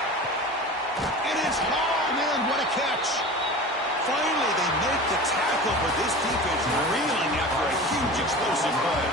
And it's hauled in. What a catch. Finally, they make the tackle, but this defense reeling after a huge explosive play.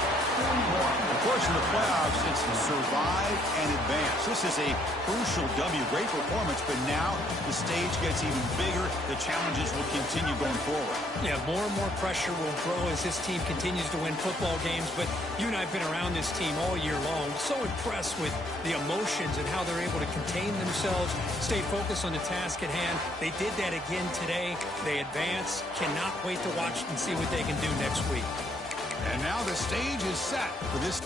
Of course, in the playoffs, it's survive and advance. This is a crucial W. Great performance, but now the stage gets even bigger. The challenges will continue going forward. Yeah, more and more pressure will grow as this team continues to win football games, but you and I have been around this team all year long. So impressed with the emotions and how they're able to contain themselves, stay focused on the task at hand. They did that again today. They advance. Cannot wait to watch and see what they can do next week. And now the stage is set for this.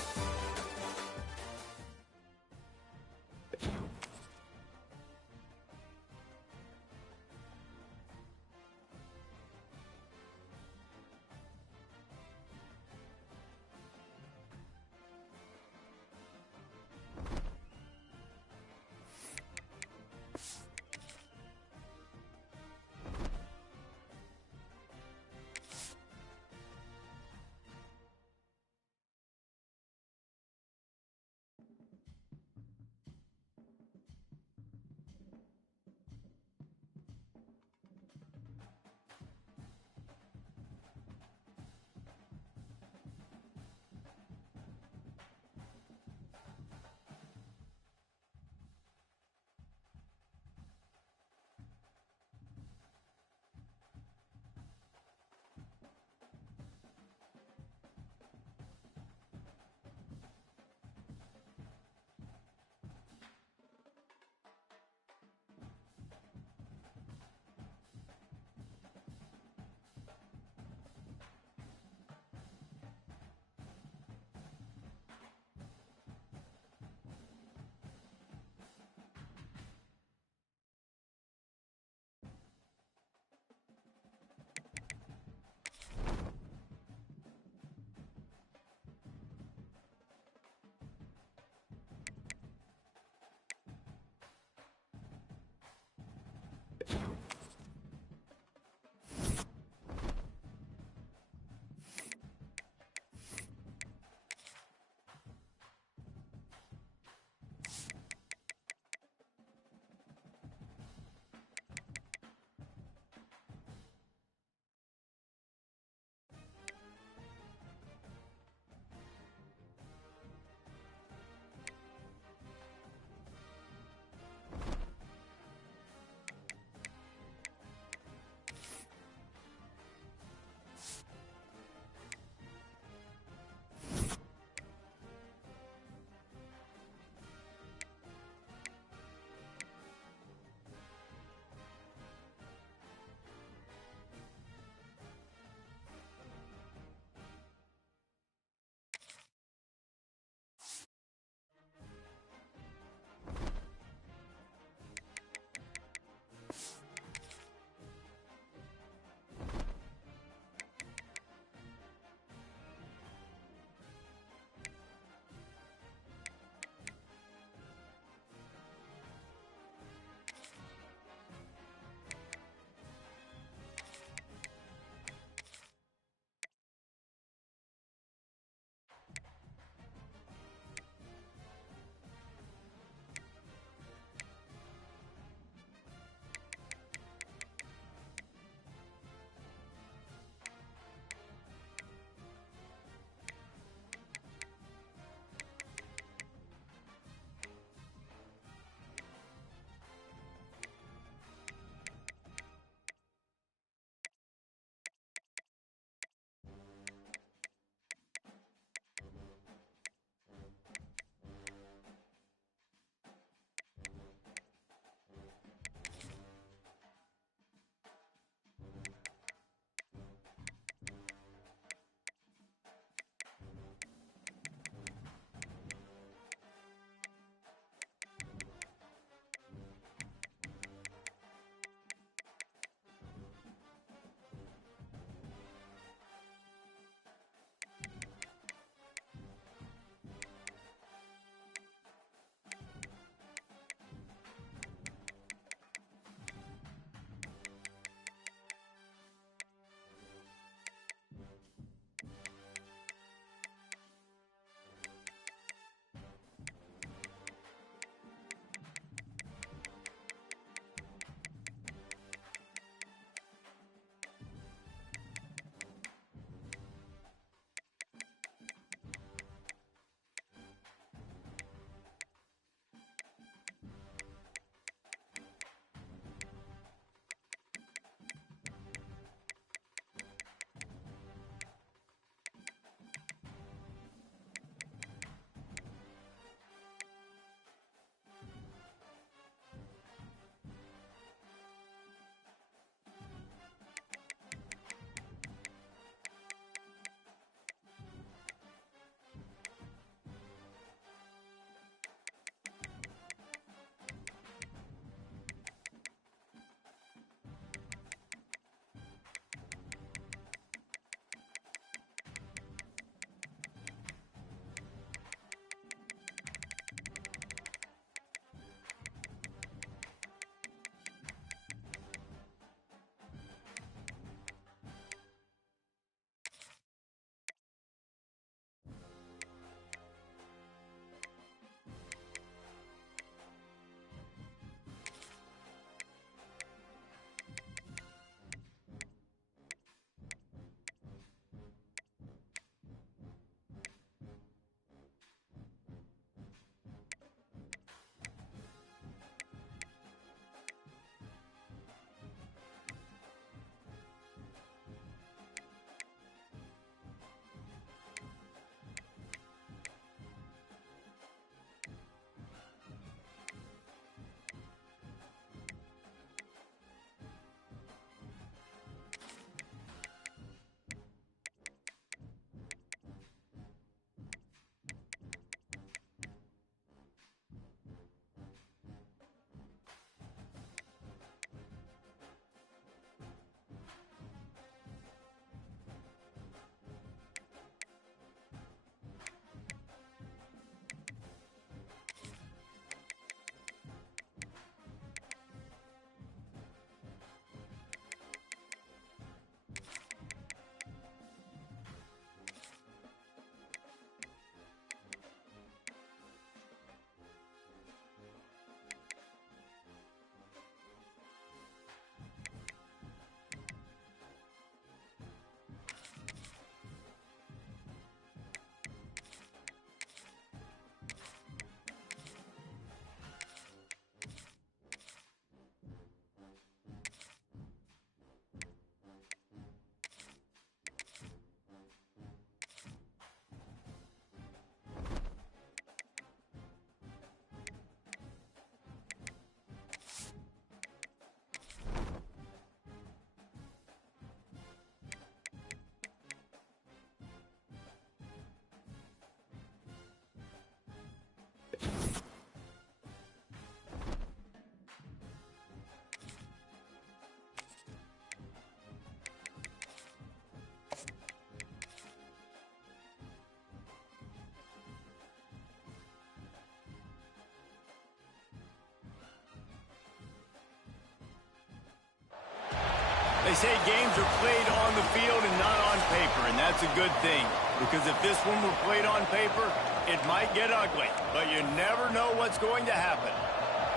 say games are played on the field and not on paper, and that's a good thing. Because if this one were played on paper, it might get ugly. But you never know what's going to happen.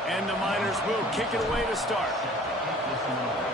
And the Miners will kick it away to start.